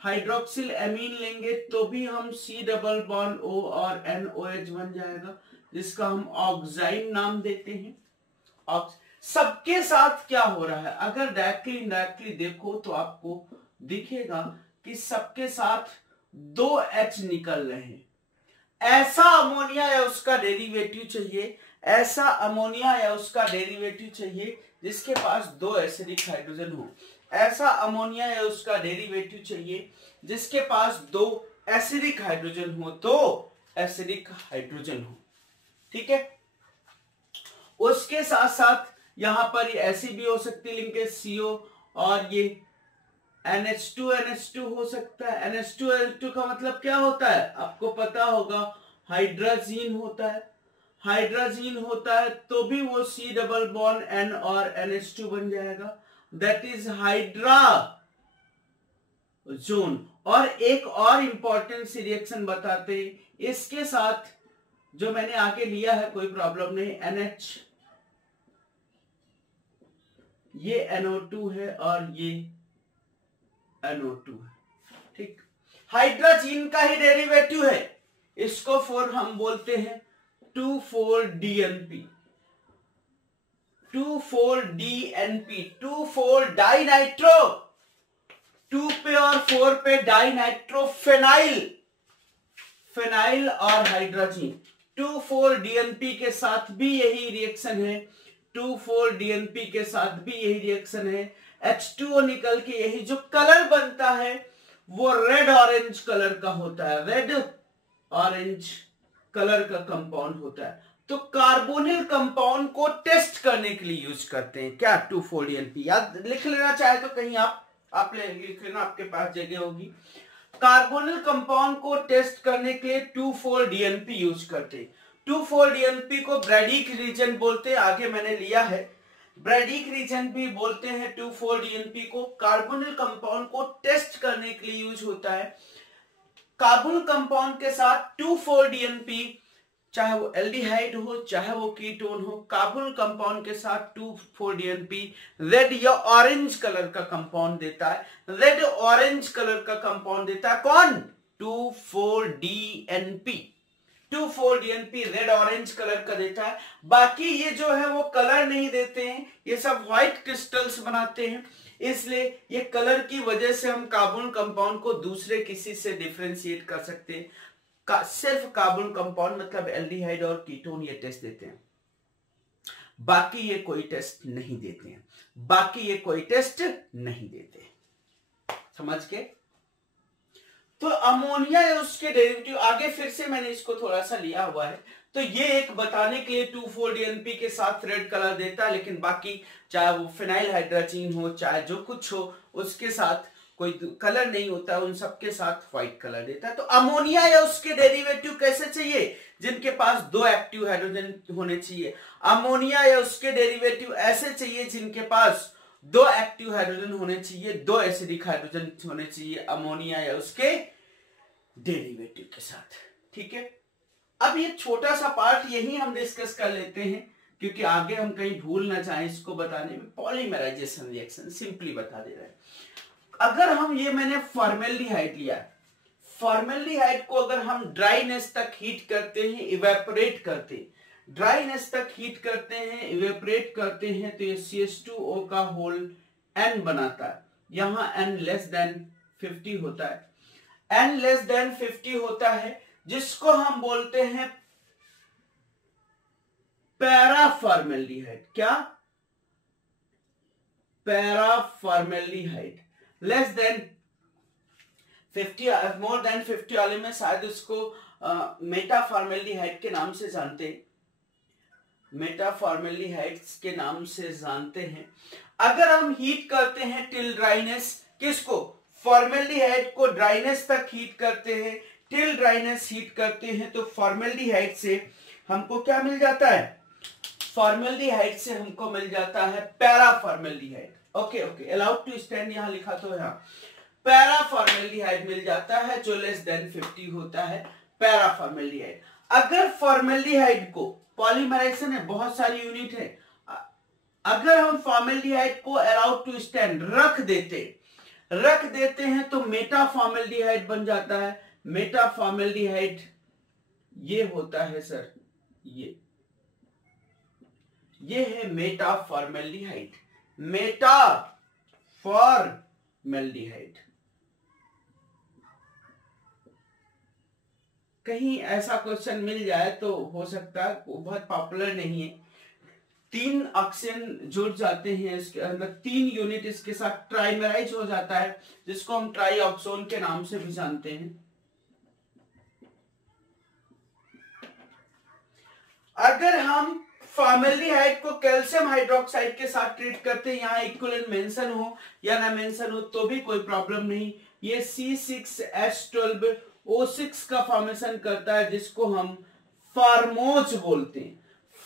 हाइड्रोक्सिल एमीन लेंगे तो भी हम C डबल बॉन्ड O और NOH बन जाएगा, जिसका हम ऑक्साइन नाम देते हैं। सबके साथ क्या हो रहा है, अगर डायरेक्टली इनडायरेक्टली देखो तो आपको दिखेगा कि सबके साथ 2 H निकल रहे हैं। ऐसा अमोनिया या उसका डेरिवेटिव चाहिए जिसके पास 2 एसिडिक हाइड्रोजन हो, ऐसा अमोनिया या उसका डेरिवेटिव चाहिए जिसके पास 2 एसिडिक हाइड्रोजन हो, तो एसिडिक हाइड्रोजन हो, ठीक है। उसके साथ साथ यहां पर ये ऐसी भी हो सकती है लिंकेज CO, और ये NH2 हो सकता है। NH2 का मतलब क्या होता है, आपको पता होगा, हाइड्राजीन होता है तो भी वो C डबल बॉन्ड N और NH2 बन जाएगा, दैट इज हाइड्राजोन। और एक और इंपॉर्टेंट सी रिएक्शन बताते हैं, इसके साथ जो मैंने आगे लिया है कोई प्रॉब्लम नहीं, NH, ये NO2 है और ये NO2 है, ठीक। हाइड्राजीन का ही डेरिवेटिव है, इसको हम बोलते हैं 2,4-DNP, 2,4 डाइनाइट्रो, 2 पे और 4 पे डाइनाइट्रो फेनाइल और हाइड्रोजीन। 2,4-DNP के साथ भी यही रिएक्शन है, 2,4-DNP के साथ भी यही रिएक्शन है। H2O निकल के यही जो कलर बनता है वो रेड ऑरेंज कलर का होता है, रेड ऑरेंज कलर का कंपाउंड होता है। तो कार्बोनिल कंपाउंड को टेस्ट करने के लिए यूज करते हैं क्या, 2,4-DNP। याद लिख लेना चाहे तो कहीं आप लिख लेना, आपके पास जगह होगी। कार्बोनिल कंपाउंड को टेस्ट करने के लिए 2,4-DNP यूज करते हैं। 2,4-DNP को ब्रैडिक रीजन बोलते हैं, आगे मैंने लिया है, ब्रैडिक रीजन भी बोलते हैं 2,4-DNP को। कार्बोनिल कंपाउंड को टेस्ट करने के लिए यूज होता है। कार्बोनिल कंपाउंड के साथ 2,4-DNP, चाहे वो एल्डिहाइड हो चाहे वो कीटोन हो, कार्बोनिल कंपाउंड के साथ 2,4-DNP रेड या ऑरेंज कलर का कंपाउंड देता है, रेड ऑरेंज कलर का कंपाउंड देता है कौन, 2,4-DNP। 2,4-DNP red orange colour का देता है। बाकी ये जो है वो कलर नहीं देते हैं, ये सब व्हाइट क्रिस्टल्स बनाते हैं, इसलिए ये कलर की वजह से हम कार्बोनिल कंपाउंड को दूसरे किसी से डिफरेंशिएट कर सकते हैं। सिर्फ कार्बोनिल कंपाउंड मतलब एल्डिहाइड और कीटोन ये टेस्ट देते हैं, बाकी ये कोई टेस्ट नहीं देते, समझ के। तो अमोनिया या उसके डेरिवेटिव, आगे फिर से मैंने इसको थोड़ा सा लिया हुआ है, तो ये एक बताने के लिए 2,4-DNP के साथ रेड कलर देता है, लेकिन बाकी चाहे वो फिनाइल हाइड्राजीन हो चाहे जो कुछ हो उसके साथ कोई कलर नहीं होता है, उन सब के साथ व्हाइट कलर देता है। तो अमोनिया या उसके डेरिवेटिव कैसे चाहिए? जिनके पास 2 एक्टिव हाइड्रोजन होने चाहिए। अमोनिया या उसके डेरिवेटिव ऐसे चाहिए जिनके पास 2 एक्टिव हाइड्रोजन होने चाहिए, 2 एसिडिक हाइड्रोजन होने चाहिए अमोनिया या उसके डेरिवेटिव के साथ। ठीक है, अब ये छोटा सा पार्ट यही हम डिस्कस कर लेते हैं, क्योंकि आगे हम कहीं भूल ना चाहें इसको बताने में। पॉलीमराइजेशन रिएक्शन सिंपली बता दे रहे हैं। अगर हम ये मैंने फॉर्मेल्डिहाइड लिया, फॉर्मेल्डिहाइड को अगर हम ड्राइनेस तक हीट करते हैं, इवेपोरेट करते हैं, ड्राइनेस तक हीट करते हैं, इवेपोरेट करते हैं, तो ये CH2O का होल N बनाता है। यहां N लेस देन 50 होता है, N लेस देन 50 होता है, जिसको हम बोलते हैं पैराफॉर्मेल्डिहाइड। क्या? पैराफॉर्मेल्डिहाइड। लेस देन 50, मोर देन 50 वाले में शायद उसको मेटाफॉर्मेल्डिहाइड के नाम से जानते हैं, मेटाफॉर्मेल्डिहाइड्स के नाम से जानते हैं। अगर हम हीट करते हैं टिल ड्राइनेस, किसको? फॉर्मेल्डिहाइड को ड्राइनेस तक हीट करते हैं, टिल ड्राइनेस हीट करते हैं, तो फॉर्मेल्डिहाइड से हमको क्या मिल जाता है? फॉर्मेल्डिहाइड से हमको मिल जाता है paraformaldehyde. Okay okay, allowed to stand यहां लिखा तो है, पैराफॉर्मेल्डिहाइड मिल जाता है जो लेस देन 50 होता है, पैराफॉर्मेल्डिहाइड। अगर फॉर्मेल्डिहाइड को, पॉलीमराइजेशन है, बहुत सारी यूनिट है, अगर हम फॉर्मेल्डिहाइड को अलाउड टू स्टैंड रख देते हैं तो मेटाफॉर्मेल्डिहाइड बन जाता है। मेटाफॉर्मेल्डिहाइड ये होता है सर, ये है मेटाफॉर्मेल्डिहाइड, मेटाफॉर्मेल्डिहाइड। कहीं ऐसा क्वेश्चन मिल जाए तो हो सकता है, बहुत पॉपुलर नहीं है। 3 ऑक्सीजन जुड़ जाते हैं इसके अंदर, 3 यूनिट इसके साथ ट्राइमराइज हो जाता है, जिसको हम ट्राइऑक्सोन के नाम से भी जानते हैं। अगर हम फॉर्मेल्डिहाइड को कैल्शियम हाइड्रोक्साइड के साथ ट्रीट करते हैं, यहां इक्विवेलेंट मेंशन हो या ना मेंशन हो तो भी कोई प्रॉब्लम नहीं। ये C6H12O6 का फॉर्मेशन करता है, जिसको हम फार्मोज बोलते हैं।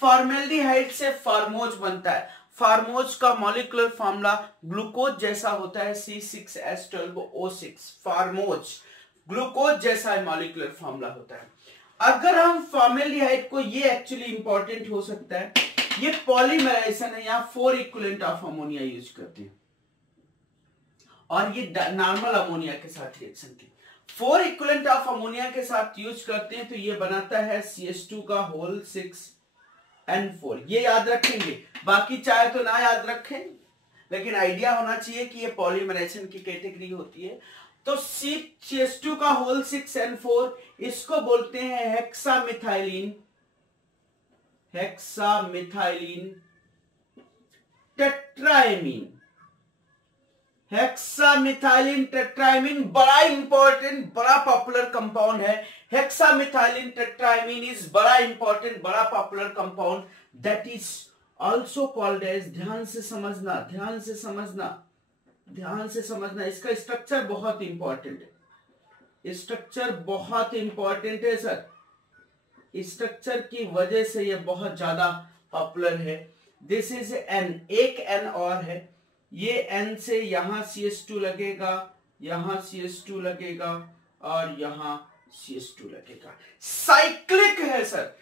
फॉर्मेल्डिहाइड से फार्मोज बनता है। फार्मोज का मॉलिक्यूलर फॉर्मूला ग्लूकोज जैसा होता है, C6H12O6। फार्मोज ग्लूकोज जैसा मॉलिक्यूलर फॉर्मूला होता है। अगर हम फॉर्मेल्डिहाइड को, ये एक्चुअली इंपॉर्टेंट हो सकता है, ये पॉलीमराइजेशन है, यहां 4 इक्विवेलेंट ऑफ अमोनिया यूज करते हैं और ये नॉर्मल अमोनिया के साथ रिएक्शन की 4 इक्विवेलेंट ऑफ अमोनिया के साथ यूज करते हैं, तो ये बनाता है CH2 का होल 6N4। ये याद रखेंगे, बाकी चाहे तो ना याद रखें, लेकिन आइडिया होना चाहिए कि ये पॉलीमराइजेशन की कैटेगरी होती है। तो CH2 का होल 6N4, इसको बोलते हैं हेक्सामिथाइलिन टेट्राएमीन। हेक्सामिथाइलिन टेट्राएमीन बड़ा इंपॉर्टेंट, बड़ा पॉपुलर कंपाउंड है। हेक्सामिथाइलिन टेट्राएमीन इज बड़ा इंपॉर्टेंट, बड़ा popular compound, that is also called as, ध्यान से समझना, इसका स्ट्रक्चर बहुत इंपॉर्टेंट है। स्ट्रक्चर बहुत इंपॉर्टेंट है सर, स्ट्रक्चर की वजह से ये बहुत ज्यादा पॉपुलर है। दिस इज N, एक N और है, ये N से यहां CH2 लगेगा, यहां CH2 लगेगा और यहां CH2 लगेगा। साइक्लिक है सर।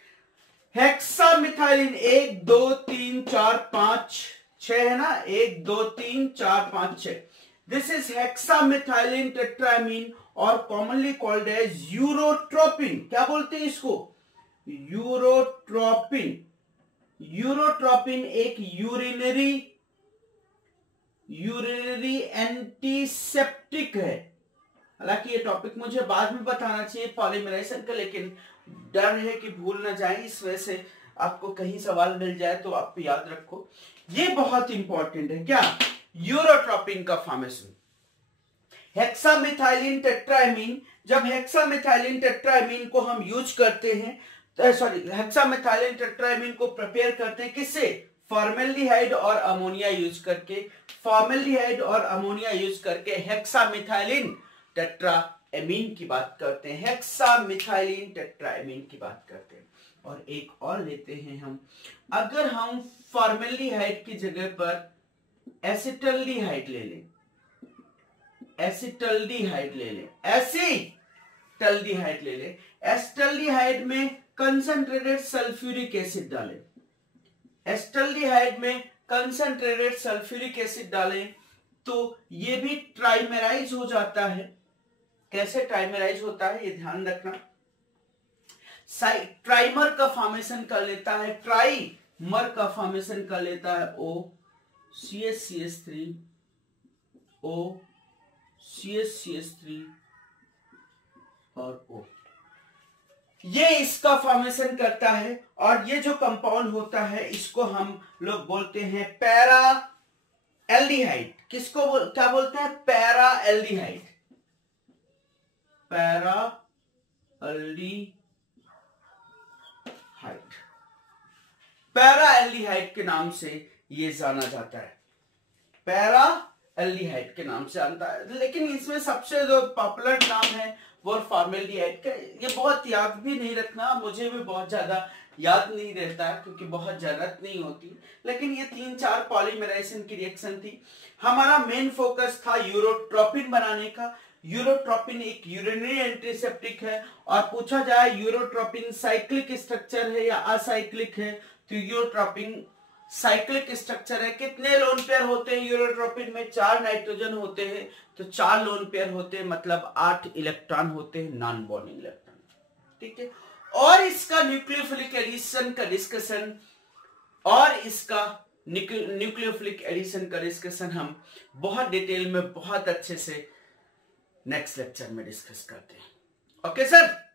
हेक्सामिथाइलिन 1 2 3 4 5 6 है ना, 1 2 3 4 5 6। दिस इज हेक्सामिथाइलिन टेट्राएमीन और कॉमनली कॉल्ड एज यूरोट्रोपिन। क्या बोलते हैं इसको? यूरोट्रोपिन। यूरोट्रोपिन एक यूरिनरी एंटीसेप्टिक है। हालांकि ये टॉपिक मुझे बाद में बताना चाहिए पॉलीमराइजेशन का, लेकिन डर है कि भूल ना जाए, इस वजह से आपको कहीं सवाल मिल जाए तो आप याद रखो, ये बहुत इंपॉर्टेंट है। क्या? यूरोट्रोपिन का फॉर्मेशन। हेक्सामिथाइलिन टेट्राएमीन, जब हेक्सामिथाइलिन टेट्राएमीन को हम यूज करते हैं सॉरी हेक्सामेथाइलिन टेट्राएमीन को प्रिपेयर करते हैं किससे? फॉर्मेल्डिहाइड और अमोनिया यूज करके। फॉर्मेल्डिहाइड और अमोनिया यूज करके हेक्सामेथाइलिन टेट्राएमीन की बात करते हैं, हेक्सामेथाइलिन टेट्राएमीन की बात करते हैं। और एक और लेते हैं हम, अगर हम फॉर्मेल्डिहाइड की जगह पर एसिटल्डिहाइड ले लें, एसिटल्डिहाइड ले लें, एसिटल्डिहाइड ले लें, एसिटल्डिहाइड में कंसंट्रेटेड सल्फ्यूरिक एसिड डालें, एसिटल्डिहाइड में कंसंट्रेटेड सल्फ्यूरिक एसिड डालें तो ये भी ट्राइमेराइज हो जाता है। कैसे ट्राइमेराइज होता है ये ध्यान रखना, ट्राइमर का फॉर्मेशन कर लेता है, ट्राइमर का फॉर्मेशन कर लेता है O CH3 O CH3 और O, ये इसका फॉर्मेशन करता है। और ये जो कंपाउंड होता है इसको हम लोग बोलते हैं पैरा एल्डिहाइड। किसको क्या बोलते हैं? Para aldehyde, para aldehyde, para aldehyde के नाम से ये जाना जाता है, पैरा एल्डिहाइड के नाम से आता है। लेकिन इसमें सबसे जो पॉपुलर नाम है वो फॉर्मेल्डिहाइड का। ये बहुत याद भी नहीं रखना, मुझे भी बहुत ज्यादा याद नहीं रहता है क्योंकि बहुत जरूरत नहीं होती। लेकिन ये 3-4 पॉलीमराइजेशन की रिएक्शन थी। हमारा मेन फोकस था यूरोट्रोपिन बनाने का। यूरोट्रोपिन एक यूरिनरी एंटीसेप्टिक है और पूछा जाए यूरोट्रोपिन साइक्लिक स्ट्रक्चर है या असाइक्लिक है, तो यूरोट्रोपिन साइक्लिक स्ट्रक्चर है। कितने लोन पेयर होते हैं यूरोट्रोपिन में? 4 नाइट्रोजन होते हैं, तो 4 लोन पेयर होते हैं, मतलब 8 इलेक्ट्रॉन होते हैं, नॉन बॉन्डिंग इलेक्ट्रॉन। ठीक है, और इसका न्यूक्लियोफिलिक एडिशन का डिस्कशन न्यूक्लियोफिलिक एडिशन का डिस्कशन हम बहुत डिटेल में बहुत अच्छे से नेक्स्ट लेक्चर में डिस्कस करते हैं। Okay sir.